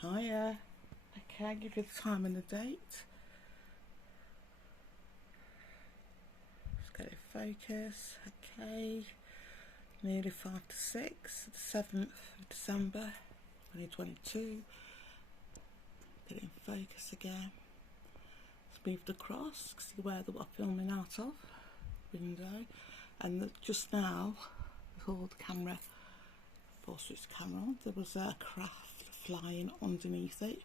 Hiya. Okay, I'll give you the time and the date. Just get it focus. Okay. Nearly 5 to 6, the 7th of December 2022. Get it in focus again. Let's move it across, see where we're filming out of. Window. And just now, before the camera, switch the camera on, there was a craft flying underneath it.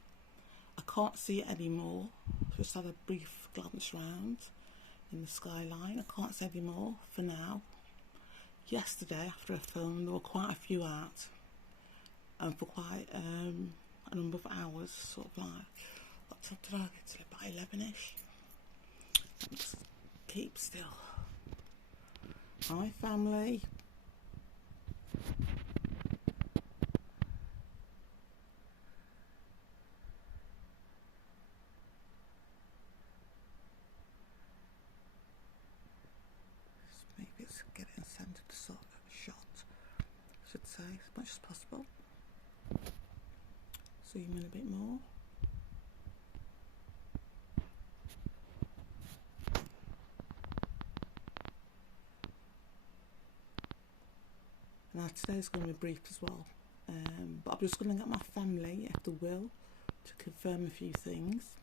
I can't see it anymore. Just had a brief glance round in the skyline. I can't see any more for now. Yesterday, after I filmed, there were quite a few out, and for quite a number of hours. Sort of like, what time did I get to? About 11ish. Just keep still. Hi, family. Maybe it's getting centered sort of shot, I should say, as much as possible. Zoom in a bit more. Now today's going to be brief as well, but I'm just going to get my family, if they will, to confirm a few things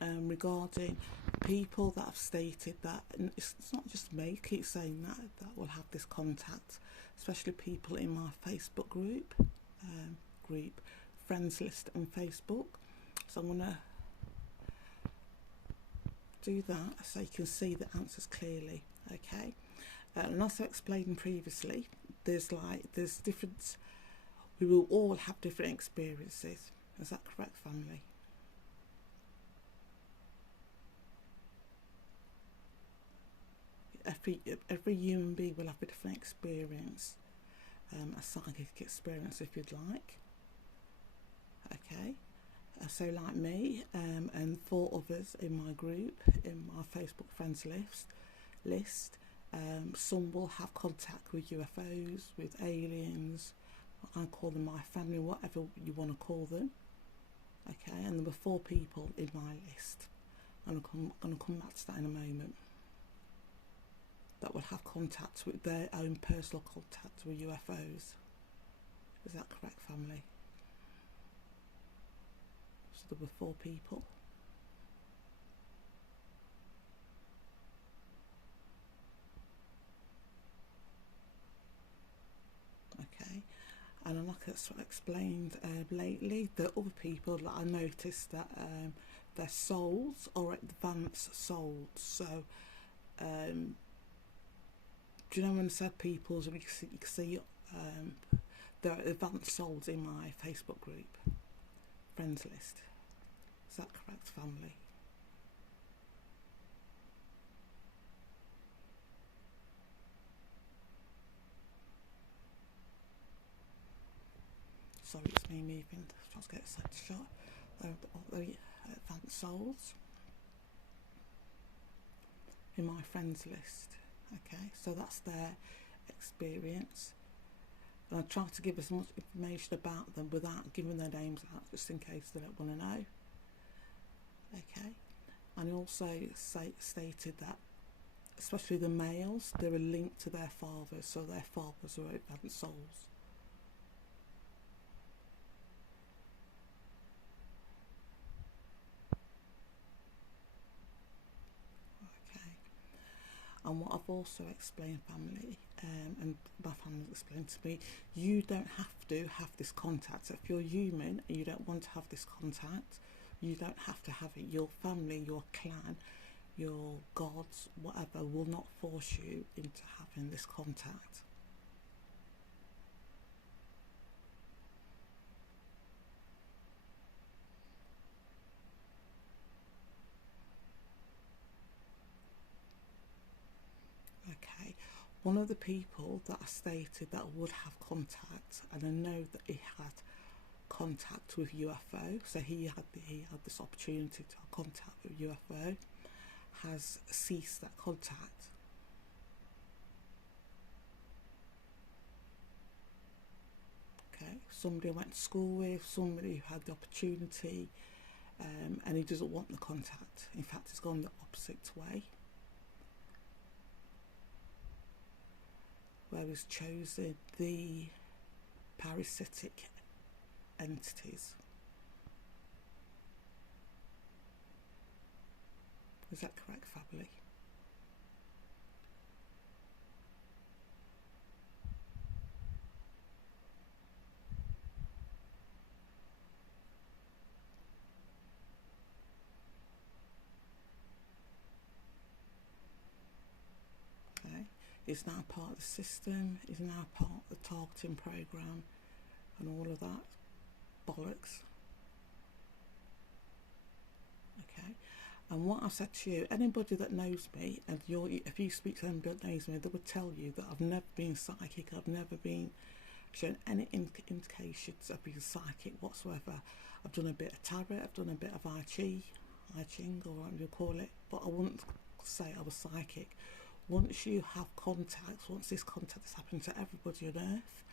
regarding people that have stated that, and it's not just me, keep saying that will have this contact, especially people in my Facebook group, friends list on Facebook. So I'm going to do that so you can see the answers clearly, okay? And also explained previously, there's different, we will all have different experiences. Is that correct, family? Every human being will have a different experience, a psychic experience if you'd like. Okay, so like me and 4 others in my group, in my Facebook friends list, some will have contact with UFOs, with aliens. I call them my family, whatever you want to call them. Okay, and there were 4 people in my list. I'm going to come back to that in a moment. That will have contact with their own personal contact with UFOs. Is that correct, family? So there were 4 people. Okay, and like I explained lately, the other people that I noticed that their souls are advanced souls. So do you know when I said people, you can see there are advanced souls in my Facebook group, friends list. Is that correct, family? Sorry, it's me moving. Let's get a set shot. There are the advanced souls in my friends list. Okay, so that's their experience. And I try to give as much information about them without giving their names out, just in case they don't want to know. Okay, and also stated that, especially the males, they're a link to their fathers, so their fathers are advanced souls. And what I've also explained, family, and my family explained to me, you don't have to have this contact. If you're human and you don't want to have this contact, you don't have to have it. Your family, your clan, your gods, whatever, will not force you into having this contact. Okay, one of the people that I stated that would have contact, and I know that he had contact with UFO, so he had this opportunity to have contact with UFO, has ceased that contact. Okay, somebody went to school with, somebody who had the opportunity, and he doesn't want the contact. In fact, it's gone the opposite way, where he's chosen the parasitic entities. Is that correct, family? Okay. It's now part of the system, is now part of the targeting program and all of that bollocks. Okay. And what I've said to you, anybody that knows me, and if you speak to anybody that knows me, they would tell you that I've never been psychic, I've never been shown any indications of being psychic whatsoever. I've done a bit of tarot, I've done a bit of I Ching, or whatever you call it, but I wouldn't say I was psychic. Once you have contacts, once this contact has happened to everybody on earth,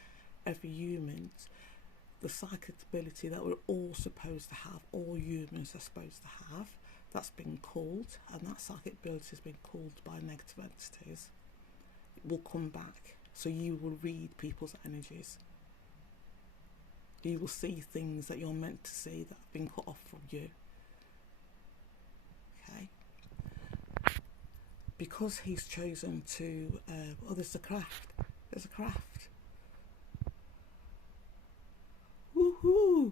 every human, the psychic ability that we're all supposed to have, all humans are supposed to have, that's been called, and that psychic ability has been called by negative entities, it will come back. So you will read people's energies. You will see things that you're meant to see that have been cut off from you. Okay? Because he's chosen to, there's a craft. There's a craft. Woohoo!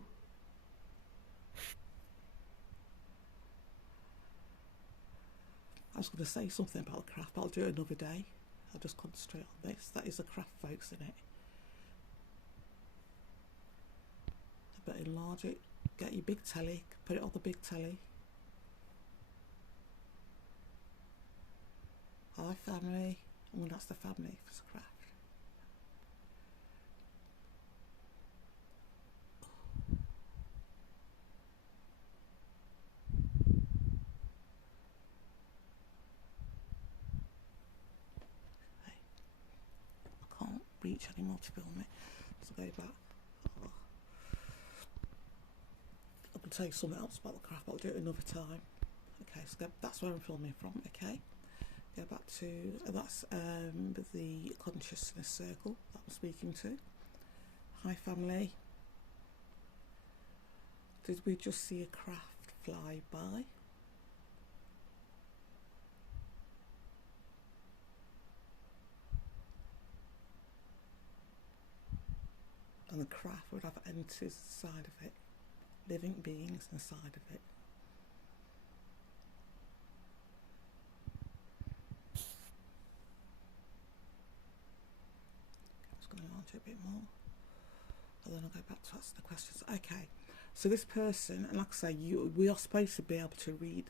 I was going to say something about the craft, but I'll do it another day. I'll just concentrate on this. That is a craft, folks, isn't it? I better enlarge it. Get your big telly. Put it on the big telly. Hi, family. Oh, that's the family for the craft. Reach anymore to film it, so go back. Oh. I can tell you something else about the craft, but I'll do it another time. Okay, so that's where I'm filming from. Okay, go back to that's the consciousness circle that I'm speaking to. Hi, family. Did we just see a craft fly by? And the craft would have entities inside of it, living beings inside of it. I'm just going to launch it a bit more, and then I'll go back to answer the questions. Okay, so this person, and like I say, we are supposed to be able to read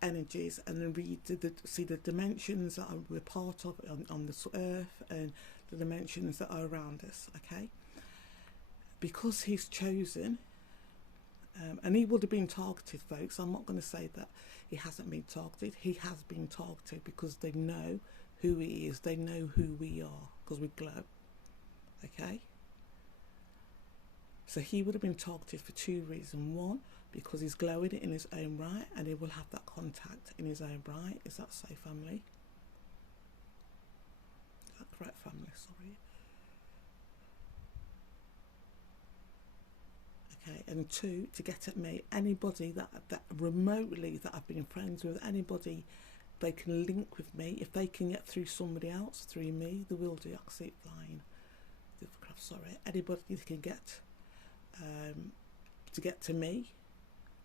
energies and then read see the dimensions that we're part of on this earth, and the dimensions that are around us. Okay, because he's chosen, and he would have been targeted, folks. I'm not going to say that he hasn't been targeted. He has been targeted because they know who he is, they know who we are, because we glow. Okay, so he would have been targeted for two reasons. One, because he's glowing in his own right, and he will have that contact in his own right. Is that so, family? Is that correct, family? Sorry. Okay, and two, to get at me, anybody that remotely that I've been friends with, anybody they can link with me, if they can get through somebody else, through me, they will do. I see it flying. Sorry, anybody that can get to get to me,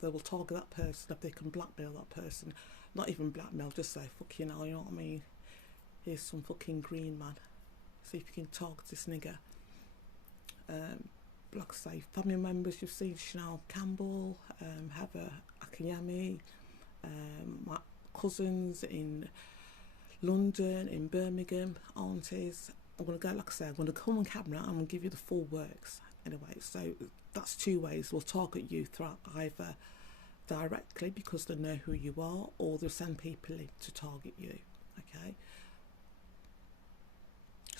they will target that person. If they can blackmail that person, not even blackmail, just say, fucking hell, you know what I mean? Here's some fucking green man. See if you can target this nigger. Like I say, family members, you've seen Chanel Campbell, Heather Akiyami, my cousins in London, in Birmingham, aunties. I'm going to go, like I say, I'm going to come on camera, I'm going to give you the full works. Anyway, so that's two ways. We'll target you throughout either directly because they know who you are, or they'll send people in to target you. Okay,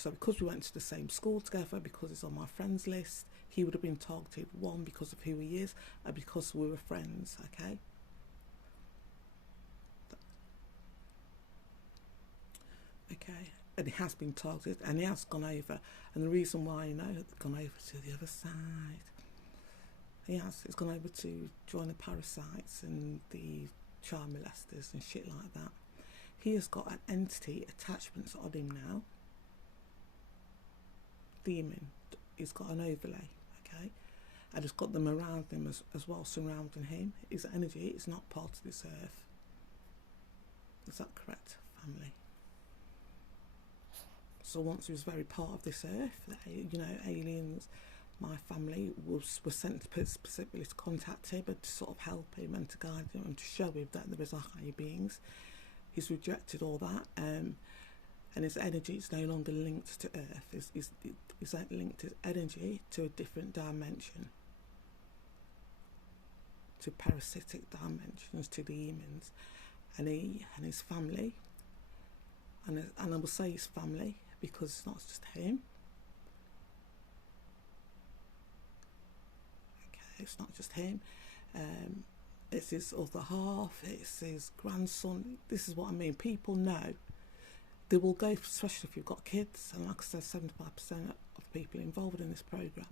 So because we went to the same school together, because he's on my friends list, he would have been targeted, one, because of who he is, and because we were friends, okay? Okay, and he has been targeted, and he has gone over, and the reason why, you know, gone over to the other side. It's gone over to join the parasites and the child molesters and shit like that. He has got an entity attachments on him now. Demon. He's got an overlay, okay? And he's got them around him as well, surrounding him. His energy is not part of this earth. Is that correct, family? So once he was very part of this earth, you know, aliens, my family were sent specifically to contact him and to sort of help him and to guide him and to show him that there is a higher beings. He's rejected all that, and his energy is no longer linked to Earth. He's linked his energy to a different dimension, to parasitic dimensions, to the demons, and he and his family, and I will say his family because it's not just him. It's not just him, it's his other half, it's his grandson. This is what I mean. People know. They will go, especially if you've got kids, and like I said, 75% of people involved in this programme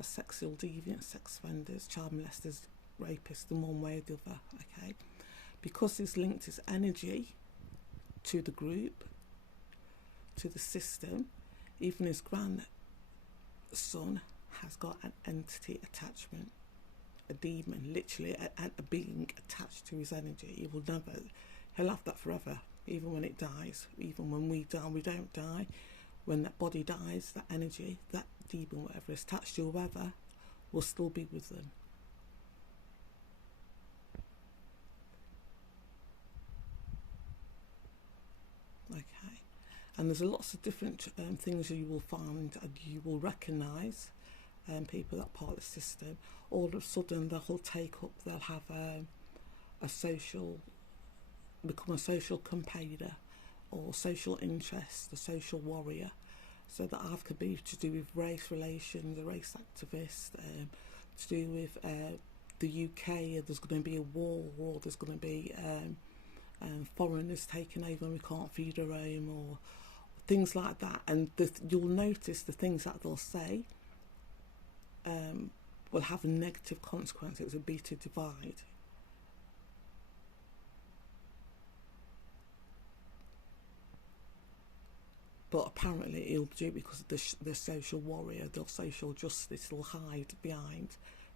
are sexual deviants, sex offenders, child molesters, rapists, in one way or the other, okay? Because he's linked his energy to the group, to the system, even his grandson has got an entity attachment. A demon, literally a being attached to his energy. He'll have that forever, even when it dies. Even when we die, we don't die. When that body dies, that energy, that demon, whatever is attached to whoever, will still be with them. Okay, and there's lots of different things you will find and you will recognise. People that part of the system, all of a sudden they'll take up, they'll have become a social campaigner or social interest, a social warrior. So that either could be to do with race relations, a race activist, to do with the UK, there's going to be a war, or there's going to be foreigners taking over and we can't feed our own, or things like that. And you'll notice the things that they'll say will have negative consequences. It would be to divide. But apparently he'll do it because of the social warrior, the social justice. He'll hide behind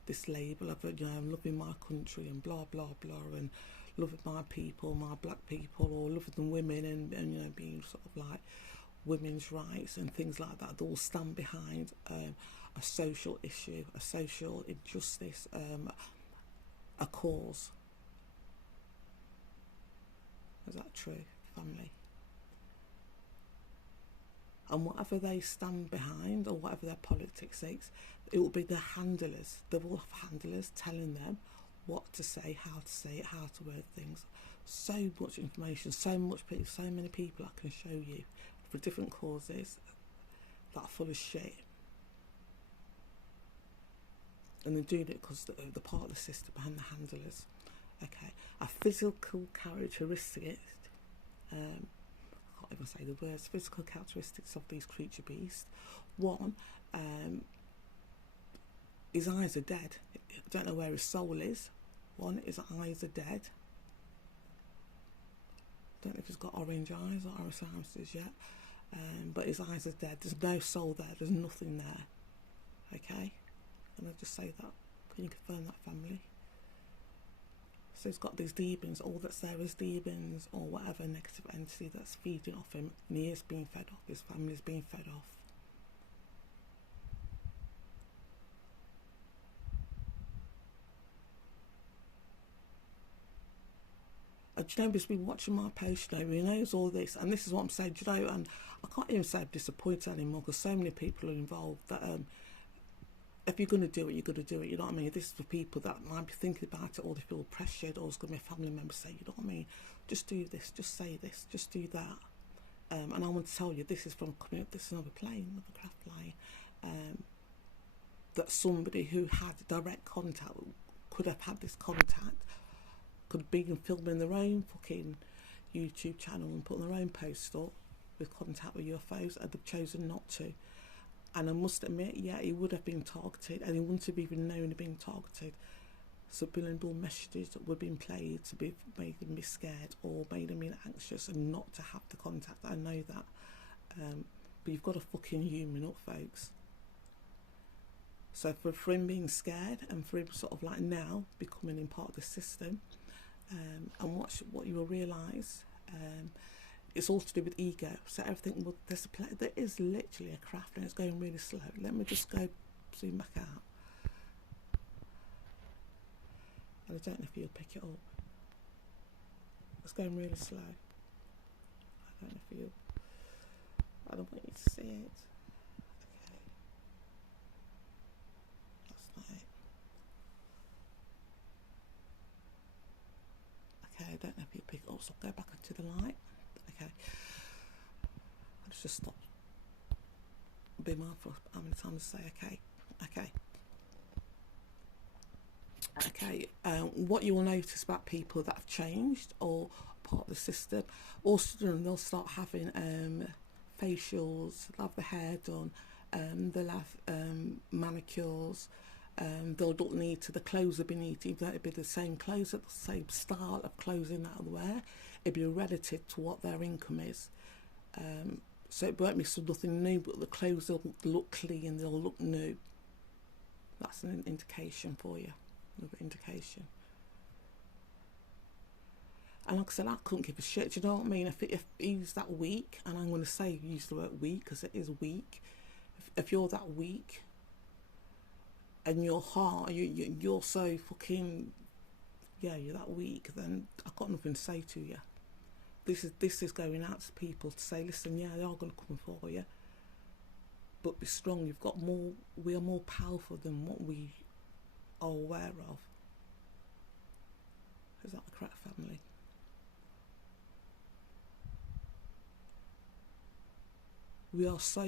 this label of, you know, I'm loving my country and blah blah blah, and loving my people, my black people, or loving women, and you know, being sort of like women's rights and things like that. They'll stand behind a social issue, a social injustice, a cause. Is that true, family? And whatever they stand behind, or whatever their politics is, it will be the handlers. They will have handlers telling them what to say, how to say it, how to word things. So much information, so many people I can show you for different causes that are full of shit. And they're doing it because they're part of the system behind the handlers. Okay, a physical characteristic, I can't even say the words, physical characteristics of these creature beasts. One, his eyes are dead. I don't know where his soul is. One, his eyes are dead. Don't know if he's got orange eyes or orange eyes yet, but his eyes are dead. There's no soul there. There's nothing there. Okay, and I'll just say that. Can you confirm that, family? So he's got these demons. All that's there is demons or whatever negative entity that's feeding off him, and he is being fed off. His family is being fed off. Do you know, he's been watching my post, you know, he knows all this, and this is what I'm saying, you know, and I can't even say I'm disappointed anymore because so many people are involved that if you're going to do it, you're going to do it, you know what I mean? This is for people that might be thinking about it, or they feel pressured, or it's going to be a family member say, you know what I mean? Just do this, just say this, just do that. And I want to tell you, this is from coming up, this is another plane, another craft plane, that somebody who had direct contact could have had this contact, could have been filming their own fucking YouTube channel and putting their own post up with contact with UFOs, and they've chosen not to. And I must admit, yeah, he would have been targeted, and he wouldn't have even known he'd been targeted. Subliminal messages that were being played to be made him be scared or made him anxious and not to have the contact. I know that, but you've got to fucking human up, folks. So for him being scared and for him sort of like now becoming in part of the system, and what you will realise, it's all to do with ego. So everything, there is literally a craft and it's going really slow. Let me just go zoom back out. And I don't know if you'll pick it up. It's going really slow. I don't know if you. I don't want you to see it. Okay. That's not it. Okay, I don't know if you pick it up, so I'll go back into the light. Okay. Let's just stop. Be mindful of how many times I say okay. Okay. Okay, what you will notice about people that have changed or part of the system, all of a sudden they'll start having facials, they'll have the hair done, they'll have manicures, they'll look neat, the clothes will be neat, even though it'll be the same clothes, the same style of clothing that they'll wear, it'll be relative to what their income is. So it won't be nothing new, but the clothes will look clean, they'll look new. That's an indication for you. Another indication. And like I said, I couldn't give a shit. Do you know what I mean? If he's that weak, and I'm going to say use the word weak because it is weak. If you're that weak, and your heart, you're so fucking, yeah, you're that weak, then I've got nothing to say to you. This is going out to people to say, listen, yeah, they are going to come for you, but be strong. You've got more. We are more powerful than what we are aware of. Is that the correct family? We are so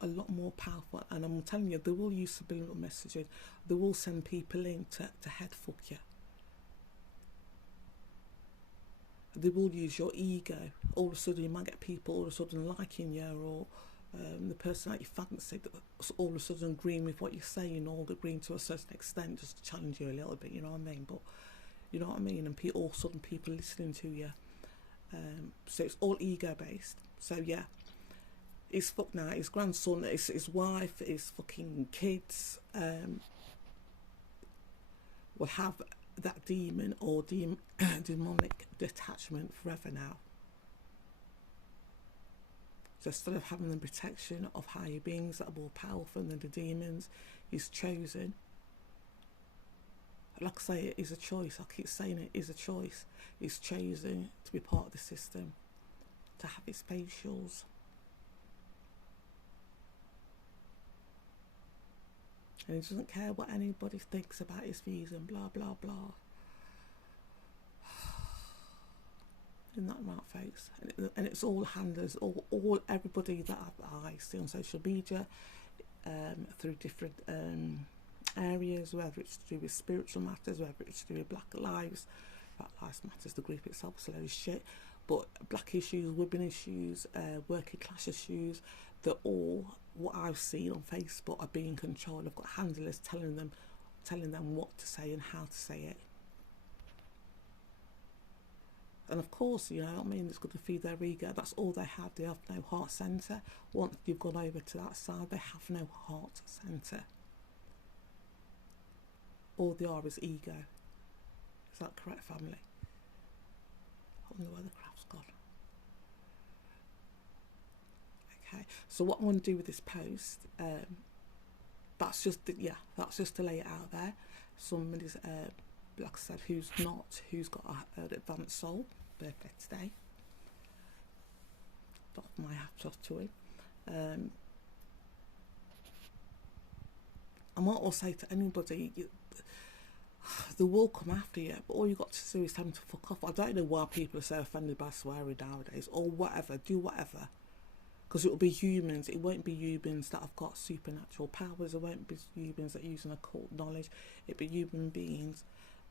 a lot more powerful, and I'm telling you, they will use subliminal messages. They will send people in to head fuck you. They will use your ego. All of a sudden, you might get people all of a sudden liking you, or the person that you fancy, all of a sudden agreeing with what you're saying, or agreeing to a certain extent, just to challenge you a little bit, you know what I mean? But you know what I mean? And all of a sudden people listening to you. So it's all ego based. So yeah, he's fucked now. His grandson, his wife, his fucking kids will have that demon or demonic detachment forever now. So instead of having the protection of higher beings that are more powerful than the demons, he's chosen. Like I say, it is a choice. I keep saying it is a choice. He's chosen to be part of the system, to have his facials. And he doesn't care what anybody thinks about his views and blah, blah, blah. Isn't that right, folks? And it's all handlers, all everybody that I see on social media, through different areas, whether it's to do with spiritual matters, whether it's to do with Black Lives Matters, the group itself is a load of shit, but black issues, women issues, working class issues, they're all, what I've seen on Facebook, are being controlled. I've got handlers telling them what to say and how to say it. And of course, you know what I mean, it's going to feed their ego. That's all they have. They have no heart centre. Once you've gone over to that side, they have no heart centre. All they are is ego. Is that correct, family? I wonder where the craft's gone. Okay, so what I want to do with this post, that's just to lay it out there. Somebody's, like I said, who's got an advanced soul, birthday today. Doff my hat off to him. I might also say to anybody, They will come after you, but all you got to do is tell them to fuck off. I don't know why people are so offended by swearing nowadays, or whatever. Do whatever, because it will be humans. It won't be humans that have got supernatural powers. It won't be humans that are using occult knowledge. It'll be human beings,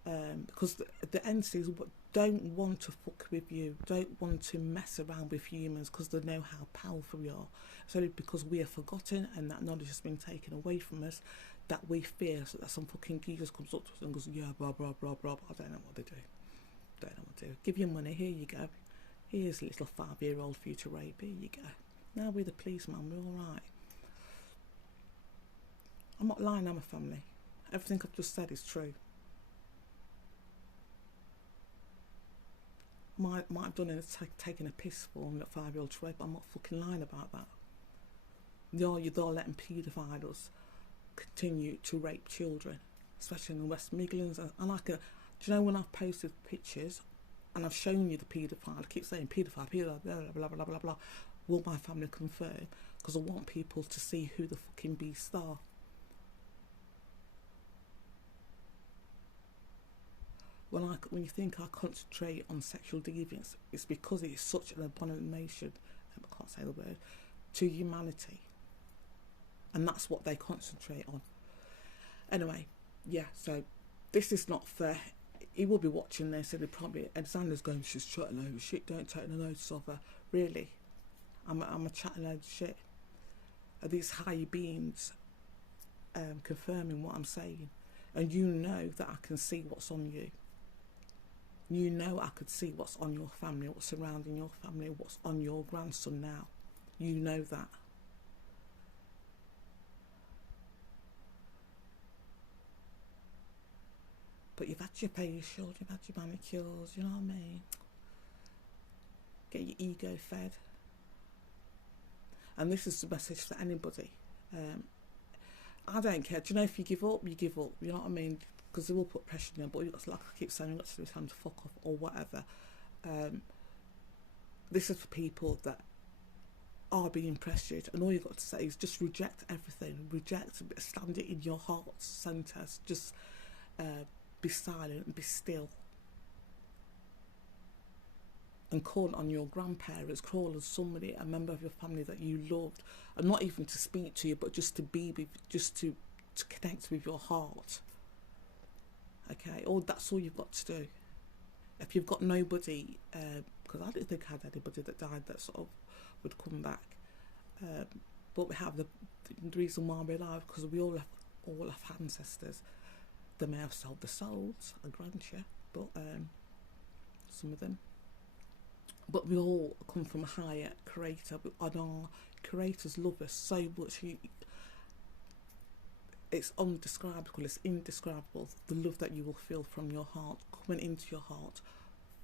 because the entities don't want to fuck with you. Don't want to mess around with humans because they know how powerful we are. It's only because we are forgotten and that knowledge has been taken away from us that we fear, so that some fucking geezer comes up to us and goes, yeah, blah, blah, blah, blah. I don't know what they do. Don't know what to do. Give you money, here you go. Here's a little 5-year-old for you to rape, here you go. Now we're the policeman, we're alright. I'm not lying, I'm a family. Everything I've just said is true. Might have done it taking a piss for a 5-year-old to rape, but I'm not fucking lying about that. They're letting paedophiles continue to rape children, especially in the West Midlands. And do you know when I've posted pictures and I've shown you the paedophile, I keep saying paedophile, blah, blah, blah, blah, blah. Will my family confirm? Because I want people to see who the fucking beasts are. When you think I concentrate on sexual deviance, it's because it is such an abomination, I can't say the word, to humanity. And that's what they concentrate on. Anyway, yeah, so this is not fair. He will be watching this and and Xander's going, she's chatting over shit, don't take no notice of her. Really? I'm a chatting over shit. Are these higher beings confirming what I'm saying? And you know that I can see what's on you. You know I could see what's on your family, what's surrounding your family, what's on your grandson now. You know that. But you've had your facials, you've had your manicures, you know what I mean? Get your ego fed. And this is the message for anybody. I don't care. Do you know, if you give up, you give up. You know what I mean? Because they will put pressure on you. But you've got to, like I keep saying, you've got to do time to fuck off or whatever. This is for people that are being pressured. And all you've got to say is just reject everything. Reject, stand it in your heart's centre. Just be silent and be still. And call on your grandparents, call on somebody, a member of your family that you loved, and not even to speak to you, but just to be with, just to connect with your heart. Okay, that's all you've got to do. If you've got nobody, because I don't think I had anybody that died that sort of would come back, but we have the reason why we're alive, because we all have ancestors. They may have sold their souls, I grant you, but some of them. But we all come from a higher creator, and our creators love us so much. It's undescribable, it's indescribable, the love that you will feel from your heart, coming into your heart,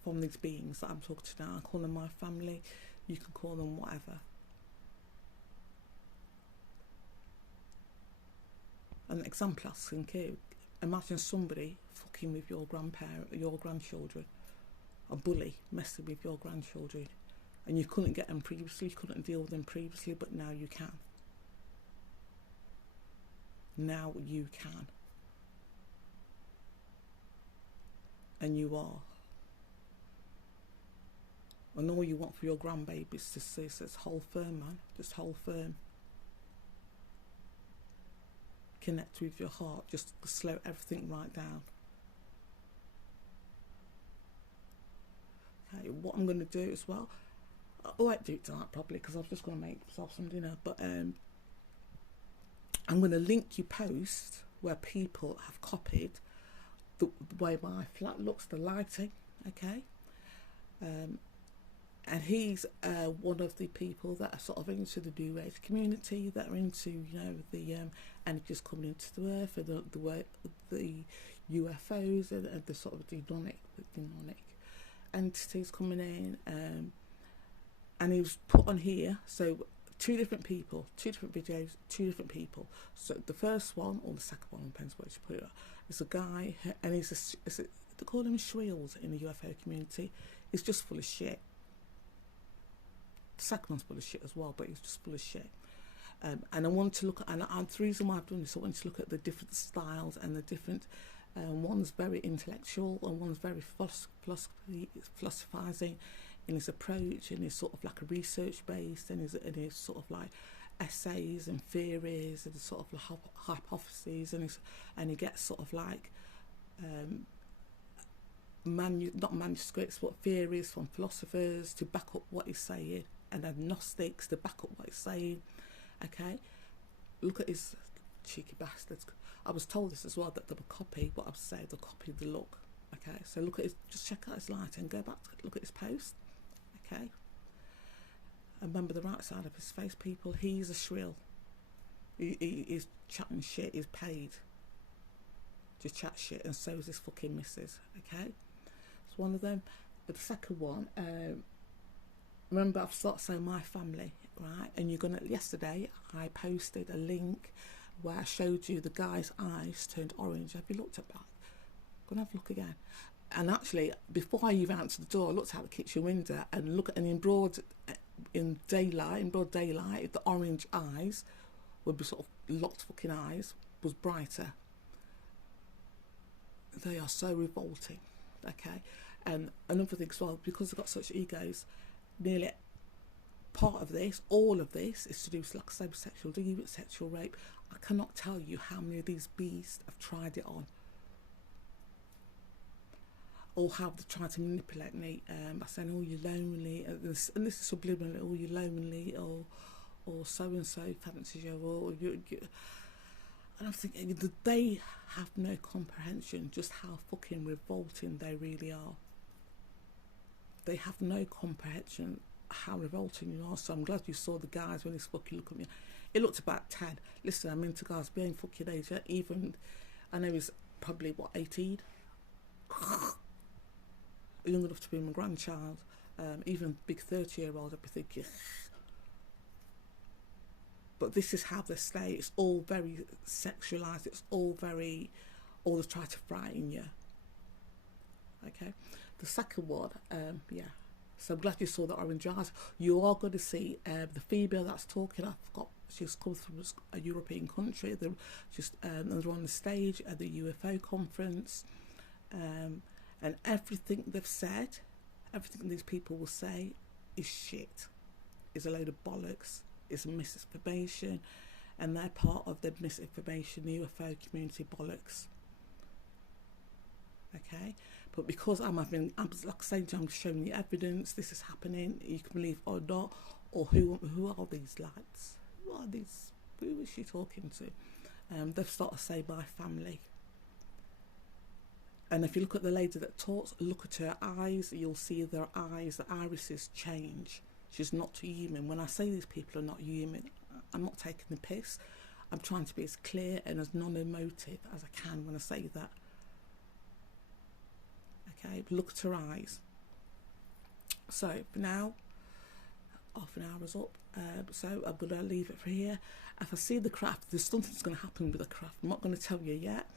from these beings that I'm talking to now. I call them my family, you can call them whatever. An example I think here, imagine somebody fucking with your grandchildren, a bully messing with your grandchildren, and you couldn't get them previously, you couldn't deal with them previously, but now you can. Now you can. And you are. And all you want for your grandbabies to see is hold firm, man. Just hold firm. Connect with your heart. Just slow everything right down. Okay, what I'm going to do as well, I won't do it tonight probably because I was just going to make myself some dinner, but I'm going to link you posts where people have copied the way my flat looks, the lighting, okay? And he's one of the people that are sort of into the New Age community, that are into, you know, the energies coming into the earth, and the UFOs and the sort of demonic entities coming in, and he was put on here. So two different people, two different videos, two different people. So the first one, or the second one, depends where you put it, is a guy, and he's they call him Shreels in the UFO community. He's just full of shit. The second one's full of shit as well, but he's just full of shit. And I want to look at, and the reason why I've done this, I want to look at the different styles and the different One's very intellectual and one's very philosophizing in his approach, and he's sort of like a research based, and he's sort of like essays and theories and sort of like hypotheses, and he gets sort of like not manuscripts but theories from philosophers to back up what he's saying, and agnostics to back up what he's saying. Okay, look at his cheeky bastards. I was told this as well, that they were copy what I've said, they copied the look. Okay, so look at his, just check out his light and go back to look at his post. Okay, and remember the right side of his face, people. He's a shrill. He's chatting shit. He's paid to chat shit, and so is his fucking missus. Okay, it's one of them. But the second one, remember I've started saying my family, right? And you're gonna. Yesterday I posted a link where I showed you the guy's eyes turned orange. Have you looked at that? Go and have a look again. And actually, before I even answered the door, I looked out the kitchen window and look at, and in broad daylight, the orange eyes would be sort of locked fucking eyes, was brighter. They are so revolting. Okay, and another thing as well, because they've got such egos, nearly part of this, all of this, is to do with, like I say, sexual deviance, sexual rape. I cannot tell you how many of these beasts have tried it on, or how they tried to manipulate me by saying, "Oh, you're lonely," and this is subliminal. "Oh, you're lonely," or so and so fancies you, or you. And I'm thinking that they have no comprehension just how fucking revolting they really are. They have no comprehension how revolting you are. So I'm glad you saw the guys when he's fucking looking at me. It looked about 10. Listen, I'm into guys being fucking age. Even, I know he's probably, 18? Young enough to be my grandchild. Even big 30-year-old, I'd be thinking. But this is how they stay. It's all very sexualised. It's all very, all they try to frighten you. Okay. The second one, yeah. So I'm glad you saw the orange eyes. You are going to see the female that's talking. I forgot, she's come from a European country. They're on the stage at the UFO conference, and everything they've said, everything these people will say, is shit. Is a load of bollocks. Is misinformation, and they're part of the misinformation UFO community bollocks. Okay, but because I'm like I said, I'm showing you evidence. This is happening. You can believe or not. Or who are these lads? Who are these? Who is she talking to? They've started to say my family. And if you look at the lady that talks, look at her eyes. You'll see their eyes. The irises change. She's not human. When I say these people are not human, I'm not taking the piss. I'm trying to be as clear and as non-emotive as I can when I say that. Okay, look at her eyes. So for now, half an hour is up. So I'm going to leave it for here. If I see the craft, there's something's going to happen with the craft. I'm not going to tell you yet.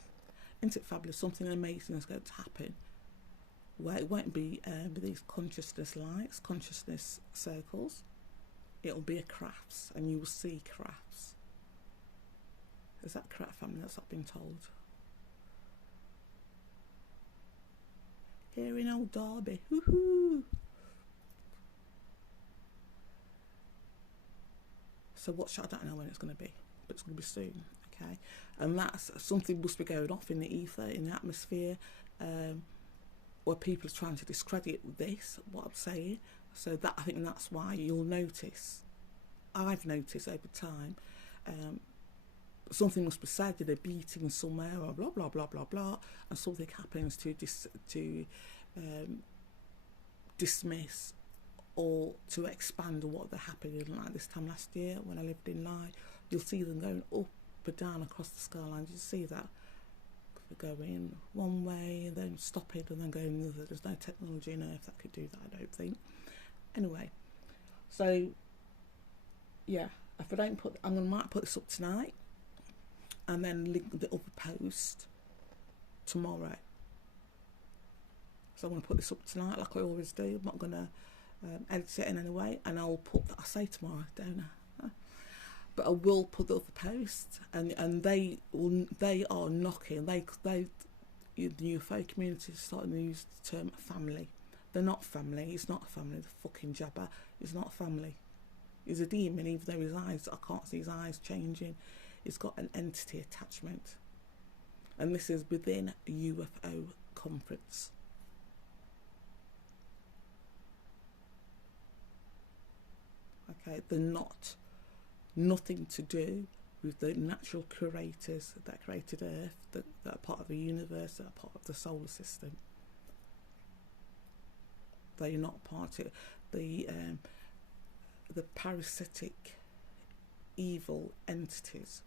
Isn't it fabulous? Something amazing is going to happen. Where it won't be with these consciousness lights, consciousness circles. It'll be a crafts, and you will see crafts. Is that correct, family? That's not been told. Here in old Derby. Woohoo! So I don't know when it's going to be, but it's going to be soon. Okay, and that's something must be going off in the ether, in the atmosphere. Where people are trying to discredit this, what I'm saying. So that, I think that's why you'll notice, I've noticed over time, something must be said in a beating somewhere, or blah blah blah blah blah, and something happens to dismiss or to expand on what they're happening. Like this time last year when I lived in Lye, you'll see them going up and down across the skyline. You see that? Going one way and then stopping and then going the other. There's no technology on Earth that could do that, I don't think. Anyway, so yeah, if I don't put, might put this up tonight and then link the other post tomorrow. So I'm going to put this up tonight like I always do. I'm not going to edit it in any way, and I'll put, I say tomorrow, don't I? But I will put the other post, and they are knocking. They the UFO community is starting to use the term family. They're not family. He's not a family. The fucking jabber. He's not a family. He's a demon, even though his eyes, I can't see his eyes changing. He's got an entity attachment. And this is within a UFO conference. Okay, they're nothing to do with the natural curators that created Earth, that are part of the universe, that are part of the solar system. They're not part of the parasitic evil entities.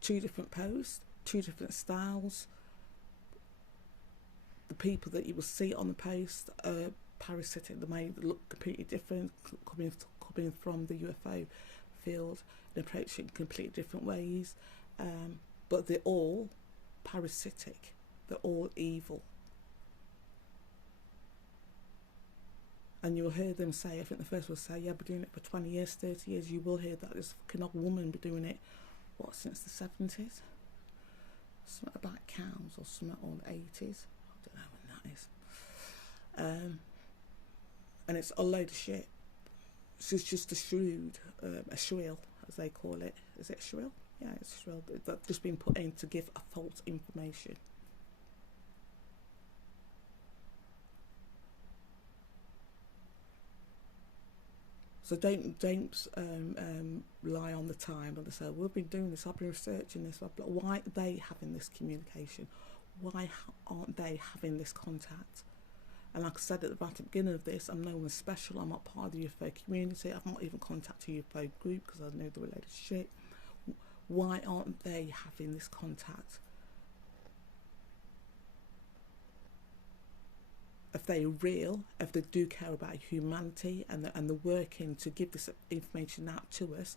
2 different posts, 2 different styles. The people that you will see on the post are parasitic. They may look completely different, coming from the UFO field and approaching completely different ways, but they're all parasitic. They're all evil. And you'll hear them say, I think the first will say, yeah, we're doing it for 20 years, 30 years. You will hear that this fucking old woman been doing it, what, since the 70s? Something about cows or something, or the 80s. I don't know when that is. And it's a load of shit. She's just a shrill, as they call it. Is it a shrill? Yeah, it's a shrill. That's just been put in to give a false information. So don't rely on the time and they say, we've been doing this, I've been researching this. Why are they having this communication? Why aren't they having this contact? And like I said at the beginning of this, I'm no one special. I'm not part of the UFO community. I've not even contacted a UFO group because I know they're related to shit. Why aren't they having this contact? If they're real, if they do care about humanity and they're working to give this information out to us,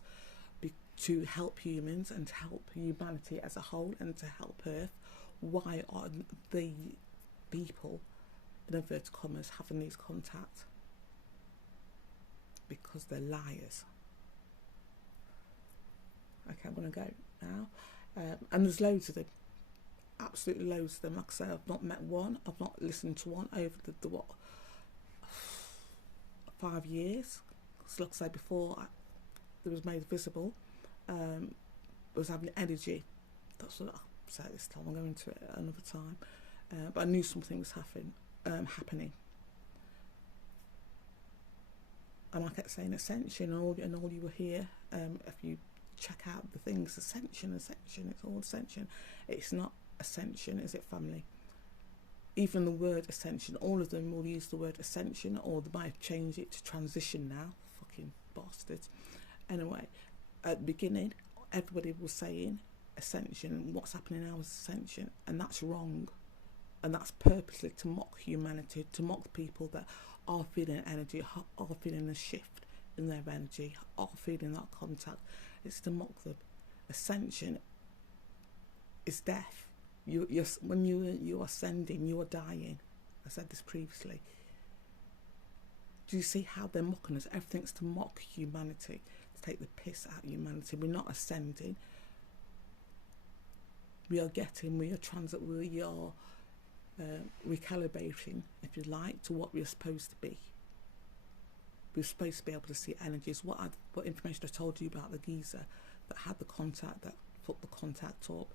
to help humans and to help humanity as a whole and to help Earth, why aren't the people, in inverted commas, having these contacts? Because they're liars. Okay, I'm going to go now. And there's loads of them. Absolutely loads of them. Like I say, I've not met one. I've not listened to one over the 5 years. So like I say, before it was made visible, it was having energy. That's what I'll say this time. I'll go into it another time. But I knew something was happening. And I kept saying ascension, and all you will hear, if you check out the things, ascension, it's all ascension. It's not ascension, is it, family? Even the word ascension, all of them will use the word ascension, or they might have changed it to transition now. Fucking bastards. Anyway, at the beginning, everybody was saying ascension. What's happening now is ascension, and that's wrong. And that's purposely to mock humanity, to mock people that are feeling energy, are feeling a shift in their energy, are feeling that contact. It's to mock them. Ascension is death. When you are ascending, you are dying. I said this previously. Do you see how they're mocking us? Everything's to mock humanity, to take the piss out of humanity. We're not ascending. We are recalibrating, if you like, to what we're supposed to be. We're supposed to be able to see energies. What information I told you about the geezer that had the contact, that put the contact up.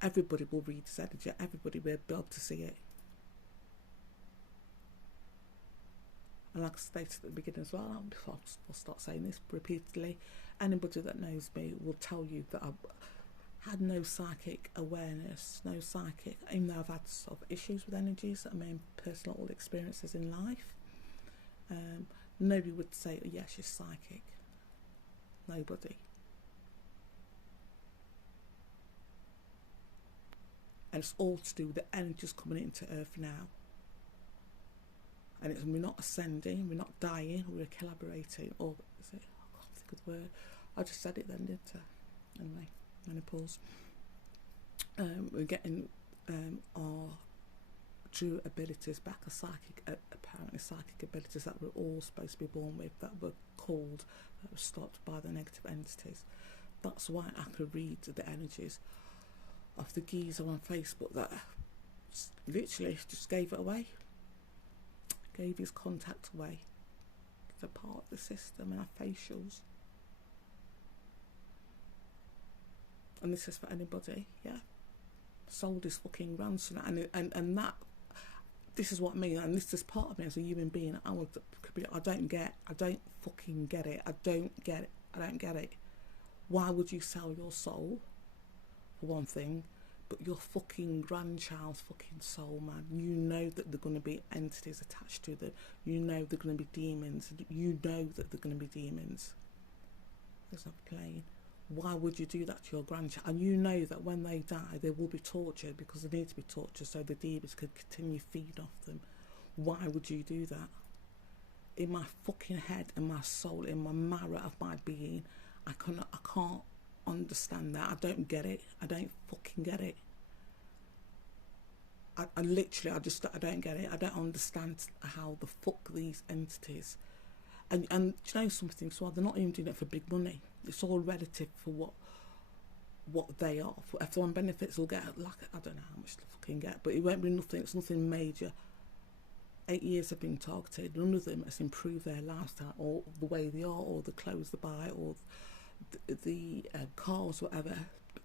Everybody will read this energy. Everybody will be able to see it. And like I stated at the beginning as well, before I'll start saying this repeatedly, anybody that knows me will tell you that I had no psychic awareness, no psychic, even though I've had sort of issues with energies, I mean personal experiences in life. Nobody would say, oh, yeah, she's psychic. Nobody. And it's all to do with the energies coming into Earth now. And we're not ascending, we're not dying, we're collaborating. Or is it? I can't think of the word. I just said it then, didn't I? Anyway, menopause. We're getting our true abilities back, apparently psychic abilities that we're all supposed to be born with, that were that were stopped by the negative entities. That's why I could read the energies of the geezer on Facebook that literally just gave it away, gave his contact away. It's a part of the system, and our facials. And this is for anybody, yeah. Sold his fucking grandson, and that. This is what I mean, and this is part of me as a human being. I don't fucking get it. I don't get it. Why would you sell your soul, for one thing, but your fucking grandchild's fucking soul, man? You know that there are going to be entities attached to them. You know there are going to be demons. You know that there are going to be demons. There's no playing. Why would you do that to your grandchild? And you know that when they die, they will be tortured, because they need to be tortured so the demons could continue feed off them. Why would you do that? In my fucking head, in my soul, in my marrow of my being, I can't understand that. I don't get it. I don't fucking get it. I don't get it. I don't understand how the fuck these entities. And do you know something? So they're not even doing it for big money. It's all relative for what they are. If someone benefits, will get, like, I don't know how much they fucking get, but it won't be nothing. It's nothing major. 8 years have been targeted. None of them has improved their lifestyle, or the way they are, or the clothes they buy, or the cars, whatever.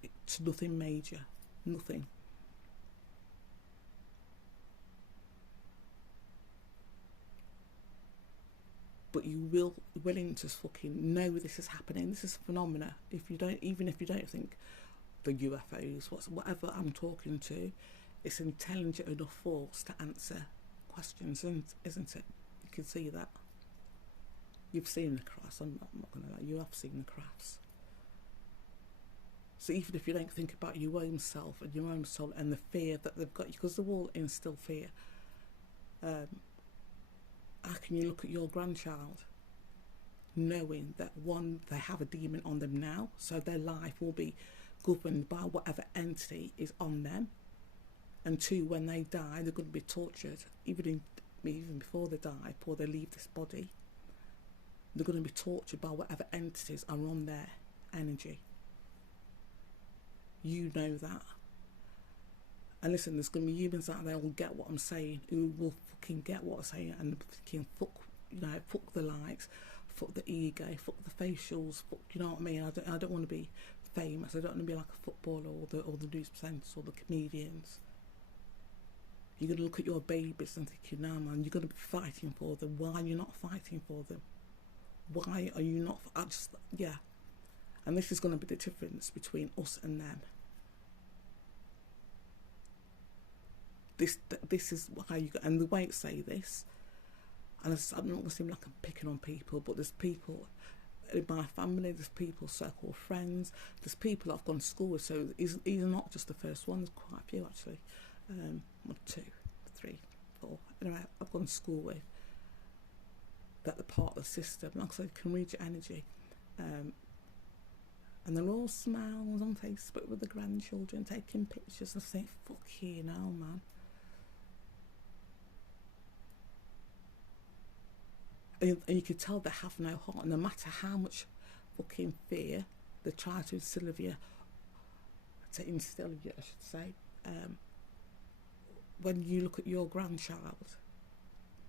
It's nothing major. Nothing. But you will willing to fucking know this is happening. This is a phenomena. Even if you don't think the UFOs, whatever I'm talking to, it's intelligent enough force to answer questions, isn't it? You can see that. You've seen the crafts. I'm not going to lie. You have seen the crafts. So even if you don't think about your own self and your own soul and the fear that they've got, because they will instill fear. How can you look at your grandchild knowing that, one, they have a demon on them now, so their life will be governed by whatever entity is on them, and two, when they die, they're going to be tortured, even before they die, before they leave this body, they're going to be tortured by whatever entities are on their energy. You know that. And listen, there's going to be humans out there who will get what I'm saying, who will fucking get what I'm saying, and fucking fuck the likes, fuck the ego, fuck the facials, fuck, you know what I mean? I don't want to be famous. I don't want to be like a footballer or the news presenters or the comedians. You're going to look at your babies and think, nah, man, you're going to be fighting for them. Why are you not fighting for them? Why are you not? Yeah. And this is going to be the difference between us and them. This is how you go, and the way I say this, and I'm not going to seem like I'm picking on people, but there's people in my family, there's people, so-called friends, there's people I've gone to school with, so he's not just the first one, there's quite a few actually, 1, 2, 3, 4, anyway, I've gone to school with, that are part of the system, like I said, can read your energy, and they're all smiles on Facebook with the grandchildren, taking pictures, and I think, fuck you now, man. And you could tell they have no heart, no matter how much fucking fear they try to instill you, I should say. When you look at your grandchild,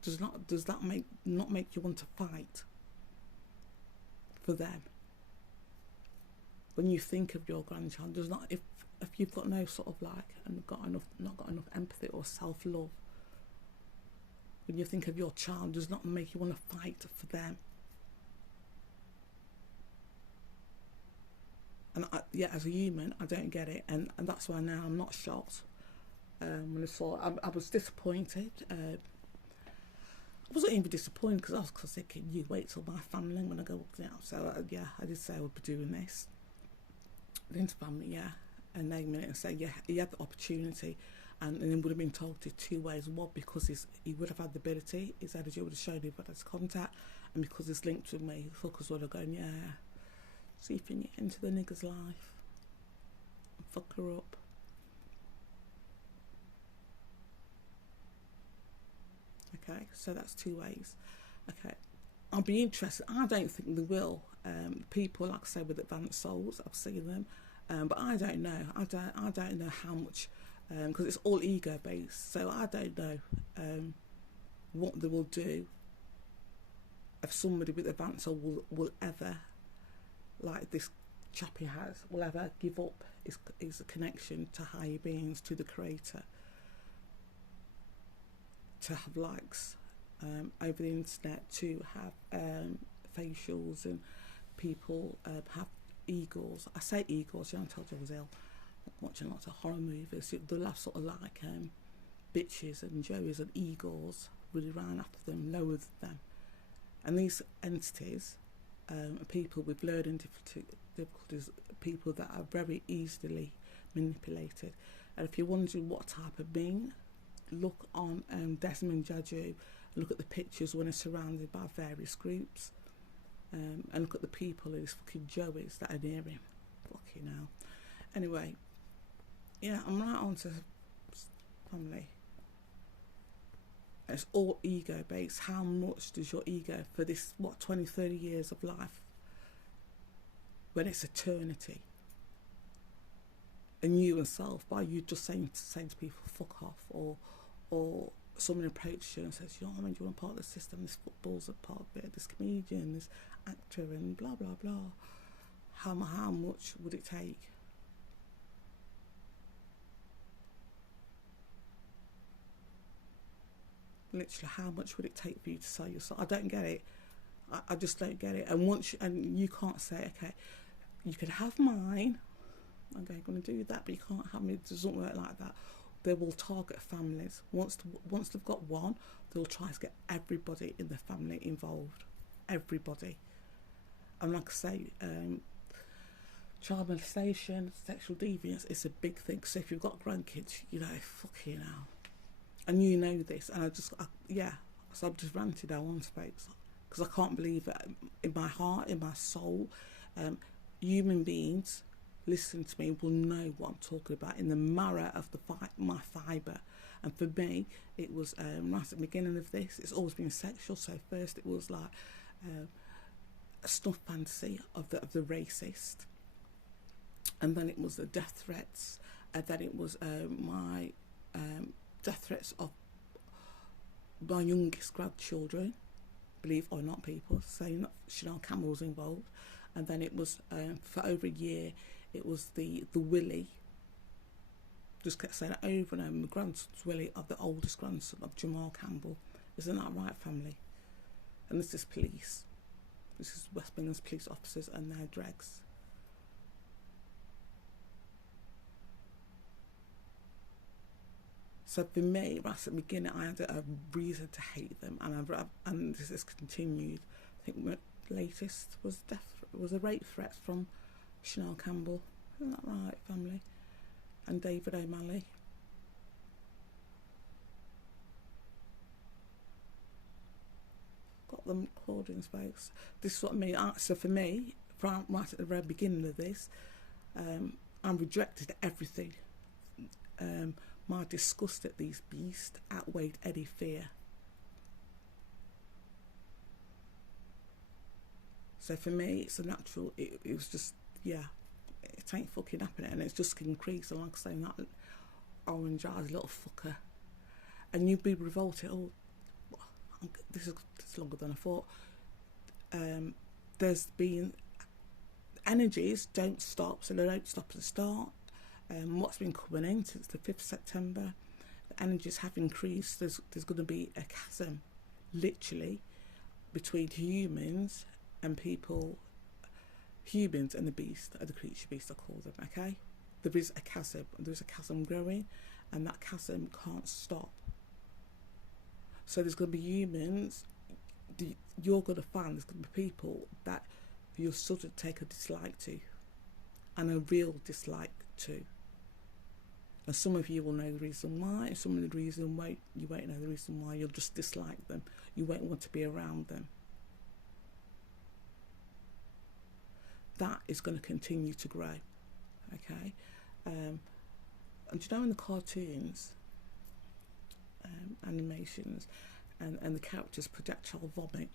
does that not make you want to fight for them? When you think of your grandchild, does not, if you've got no sort of like, and not got enough empathy or self-love, when you think of your child, does not make you want to fight for them? And as a human, I don't get it, and that's why now I'm not shocked. When I saw, I was disappointed. I wasn't even disappointed because I was thinking, you wait till my family when I go up now. So I did say I would be doing this. Into family, and name it and say, he had the opportunity. And it would have been targeted 2 ways. One, because he would have had the ability, his energy would have shown him his contact, and because it's linked with me, fuckers would have gone, see if you can get into the nigger's life and fuck her up. Okay, so that's 2 ways. Okay, I'll be interested. I don't think they will. People, like I say, with advanced souls, I've seen them. But I don't know. I don't know how much, because it's all ego based. So I don't know what they will do if somebody with advanced soul will ever, like this chappie has, will ever give up his connection to higher beings, to the Creator, to have likes over the internet, to have facials, and people have eagles. I say eagles, I told you I was ill, watching lots of horror movies. They'll have sort of like bitches and joeys and eagles really ran after them, lower them. And these entities are people with learning difficulties, people that are very easily manipulated. And if you're wondering what type of being, look on Desmond Jaju, look at the pictures when they're surrounded by various groups, and look at the people and these fucking joeys that are near him. Fucking hell. Anyway, yeah, I'm right on to family. It's all ego based. How much does your ego, for this, 20, 30 years of life, when it's eternity, and you yourself, by you just saying to people, fuck off, or someone approaches you and says, you know, I mean, do you want part of the system? This football's a part of it, this comedian, this actor, and blah, blah, blah. How much would it take? Literally, how much would it take for you to sell your soul? I don't get it. I just don't get it. And you can't say, okay, you can have mine. Okay, I'm going to do that, but you can't have me. It doesn't work like that. They will target families. Once they've got one, they'll try to get everybody in the family involved. Everybody. And like I say, child molestation, sexual deviance, it's a big thing. So if you've got grandkids, you know, fucking hell. And you know this, and so I've just ranted out on space, because I can't believe it. In my heart, in my soul, human beings listen to me will know what I'm talking about in the marrow of my fibre. And for me, it was right at the beginning of this, it's always been sexual. So first it was like a snuff fantasy of the racist, and then it was the death threats, and then it was my death threats of my youngest grandchildren, believe or not, people saying that Chanel Campbell was involved. And then it was for over a year, it was the Willie, just kept saying it over and over, the grandson's Willie, of the oldest grandson of Jamal Campbell. Isn't that right, family? And this is police, this is West Midlands police officers and their dregs. So for me, right at the beginning, I had a reason to hate them, and this has continued. I think the latest was a rape threat from Chanel Campbell. Isn't that right, family? And David O'Malley. Got them recording space. This is what I mean. So for me, right at the very beginning of this, I rejected everything. My disgust at these beasts outweighed any fear. So for me, it's a natural, it was just, yeah, it ain't fucking happening, and it's just increased. And like I say, that orange eyes little fucker. And you'd be revolted, oh, this is longer than I thought. There's been, energies don't stop, so they don't stop at the start. What's been coming in since the 5th of September, the energies have increased. There's going to be a chasm, literally, between humans and people, humans and the beast, or the creature beast I call them, okay? There is a chasm growing, and that chasm can't stop. So there's going to be humans, you're going to find there's going to be people that you'll sort of take a dislike to, and a real dislike to. And some of you will know the reason why, and some of the reason why you won't know the reason why. You'll just dislike them. You won't want to be around them. That is going to continue to grow, okay? And you know, in the cartoons, animations, and the characters projectile vomit,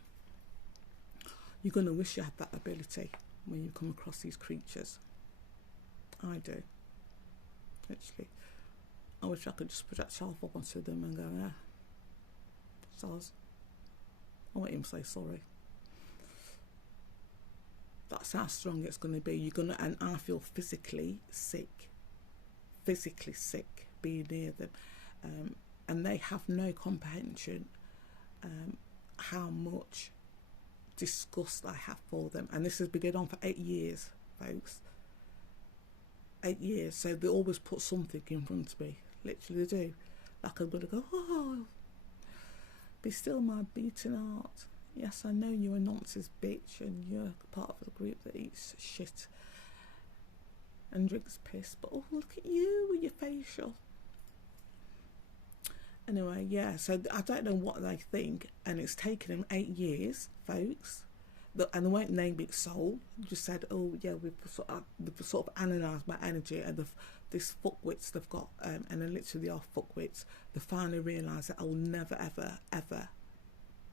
you're going to wish you had that ability when you come across these creatures. I do. Literally. I wish I could just project self up onto them and go, yeah, soz. I won't even say sorry. That's how strong it's going to be. You're gonna, and I feel physically sick being near them, and they have no comprehension how much disgust I have for them. And this has been going on for 8 years, folks. 8 years. So they always put something in front of me. Literally they do. Like I'm gonna go, oh, be still my beating heart. Yes, I know you're a nonsense bitch and you're part of the group that eats shit and drinks piss, but oh, look at you with your facial. Anyway, yeah, so I don't know what they think, and it's taken them 8 years, folks. And they won't name it soul. Just said, oh yeah, we've sort of analysed my energy and this fuckwits they've got, and then literally they are fuckwits. They finally realise that I will never, ever, ever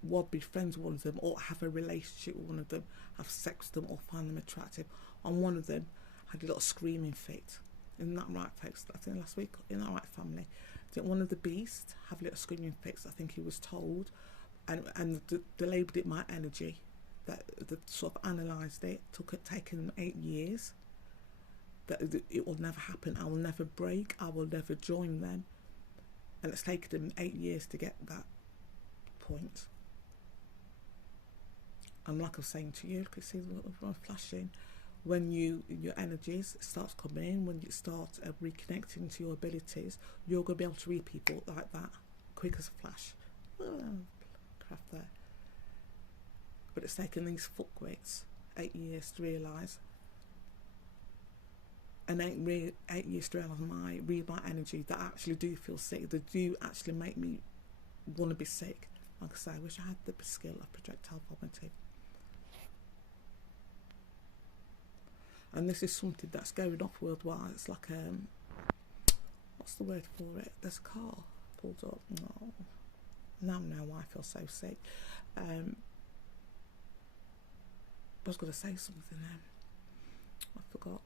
would be friends with one of them, or have a relationship with one of them, have sex with them, or find them attractive. On one of them, I had a little screaming fit. Isn't that right, folks? I think last week, isn't that right, family? Didn't one of the beasts have a little screaming fits? I think he was told, and they labelled it my energy. That they sort of analysed it. Taken them 8 years. That it will never happen. I will never break. I will never join them. And it's taken them 8 years to get that point. And like I was saying to you, look, you see the flashing. When your energies starts coming in, when you start reconnecting to your abilities, you're going to be able to read people like that, quick as a flash. Crap there. But it's taken these fuckwits 8 years to realise. And 8 years to realise read my energy, that I actually do feel sick. They do actually make me want to be sick. Like I say, I wish I had the skill of projectile vomiting. And this is something that's going off worldwide. It's like, what's the word for it? There's a car pulled up. Oh, now I know why I feel so sick. I was going to say something then. I forgot.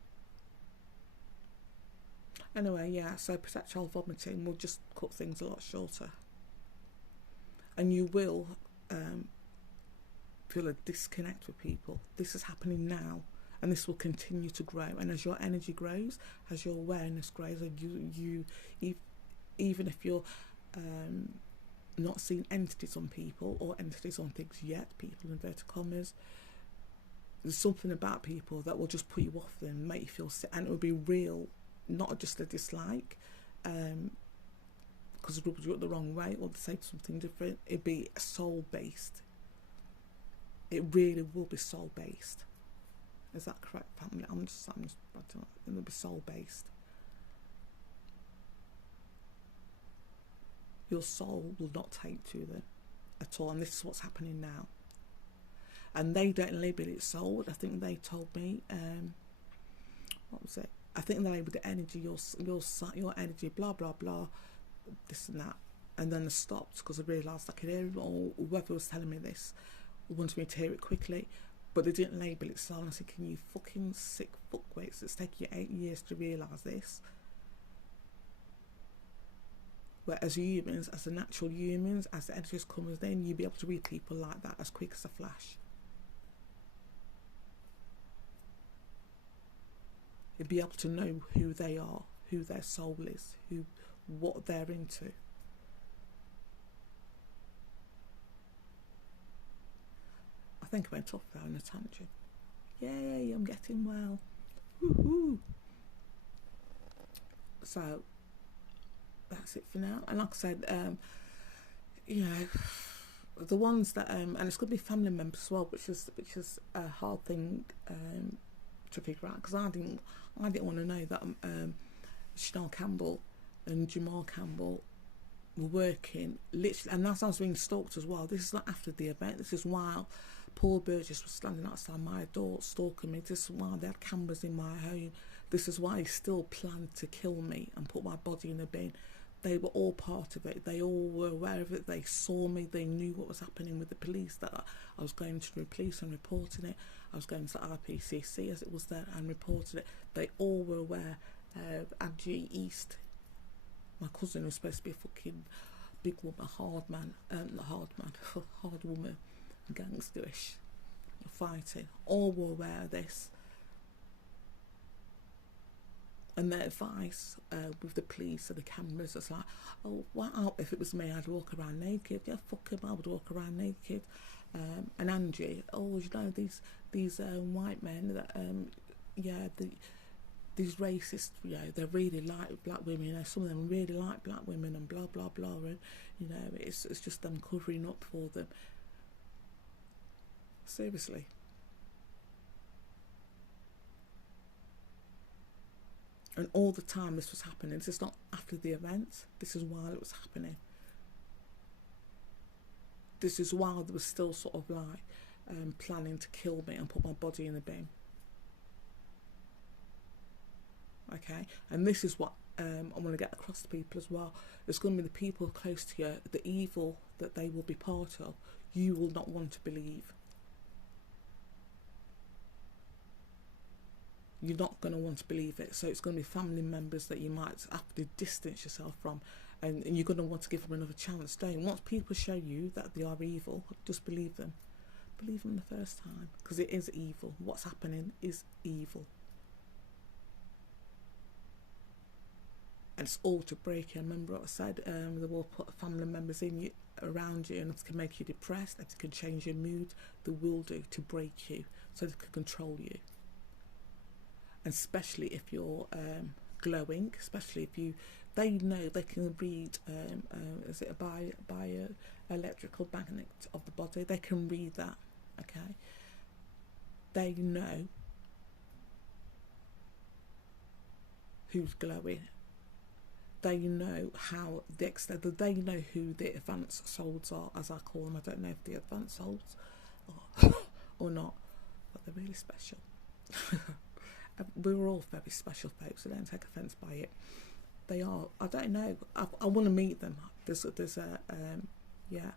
Anyway, yeah, so projectile vomiting will just cut things a lot shorter. And you will feel a disconnect with people. This is happening now. And this will continue to grow. And as your energy grows, as your awareness grows, and you even if you're not seeing entities on people or entities on things yet, people in inverted commas, there's something about people that will just put you off them, make you feel sick, and it will be real, not just a dislike, because it rubs you up the wrong way or they say something different. It'd be soul-based. It really will be soul-based. Is that correct, family? I'm just it'll be soul-based. Your soul will not take to them at all, and this is what's happening now. And they don't label it soul. I think they told me, what was it? I think they labelled the energy, your energy, blah blah blah, this and that. And then they stopped because I realised I could hear it, or whoever was telling me this wanted me to hear it quickly. But they didn't label it soul. And I said, can you fucking sick fuckwits? It's taken you 8 years to realise this. Where as humans, as the natural humans, as the energies come as then, you'll be able to read people like that as quick as a flash. You'll be able to know who they are, who their soul is, what they're into. I think I went off there on a tangent. Yay, I'm getting well. Woohoo! So that's it for now. And like I said, you know, the ones that and it's going to be family members as well, which is a hard thing to figure out, because I didn't want to know that Chanel Campbell and Jamal Campbell were working literally, and as I was being stalked as well. This is not after the event. This is while Paul Burgess was standing outside my door stalking me. This is why they had cameras in my home. This is why he still planned to kill me and put my body in a bin. they were all part of it. They all were aware of it. They saw me. They knew what was happening with the police, that I was going to the police and reporting it. I was going to RPCC as it was there and reported it. They all were aware. Angie East, my cousin, was supposed to be a fucking big woman, hard woman, gangsterish, fighting. All were aware of this. And their advice with the police and the cameras was like, oh, wow, if it was me, I'd walk around naked. Yeah, fuck him, I would walk around naked. And Angie, oh, you know, these white men that, these racists, you know, they really like black women. You know, some of them really like black women and blah, blah, blah. And, you know, it's just them covering up for them. Seriously. And all the time this was happening. This is not after the event. This is while it was happening. This is while they were still sort of like planning to kill me and put my body in the bin. Okay? And this is what I want to get across to people as well. It's going to be the people close to you, the evil that they will be part of, you will not want to believe. You're not going to want to believe it. So it's going to be family members that you might have to distance yourself from, and you're going to want to give them another chance. Don't. Once people show you that they are evil, just believe them. Believe them the first time, because it is evil. What's happening is evil. And it's all to break you. Remember what I said? They will put family members in you, around you, and if it can make you depressed, if it can change your mood, they will do to break you, so they can control you. And especially if you're glowing, especially if they know they can read, is it by electrical magnet of the body? They can read that, okay? They know who's glowing. They know how the extent, they know who the advanced souls are, as I call them. I don't know if they're advanced souls or not, but they're really special. We were all very special folks, so don't take offence by it. They are. I don't know. I want to meet them. There's a yeah.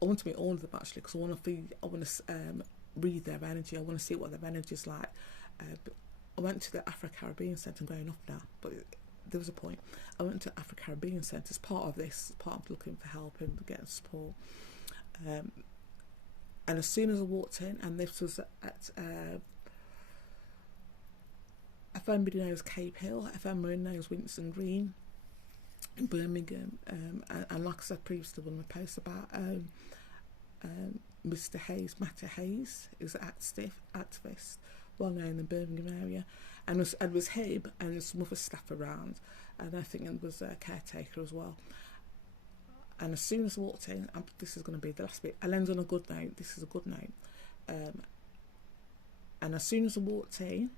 I want to meet all of them actually, because I want to read their energy. I want to see what their energy is like. I went to the Afro-Caribbean Centre. I'm going off now, but there was a point. I went to Afro-Caribbean Centre as part of this, part of looking for help and getting support. And as soon as I walked in, and this was at, if anybody knows Cape Hill, if anybody knows Winston Green in Birmingham, and like I said previously on my post about Mr. Hayes, Matter Hayes, who's an activist, well known in the Birmingham area, and it was him and some other staff around, and I think it was a caretaker as well. And as soon as I walked in, this is going to be the last bit. I'll end on a good note. This is a good note. And as soon as I walked in,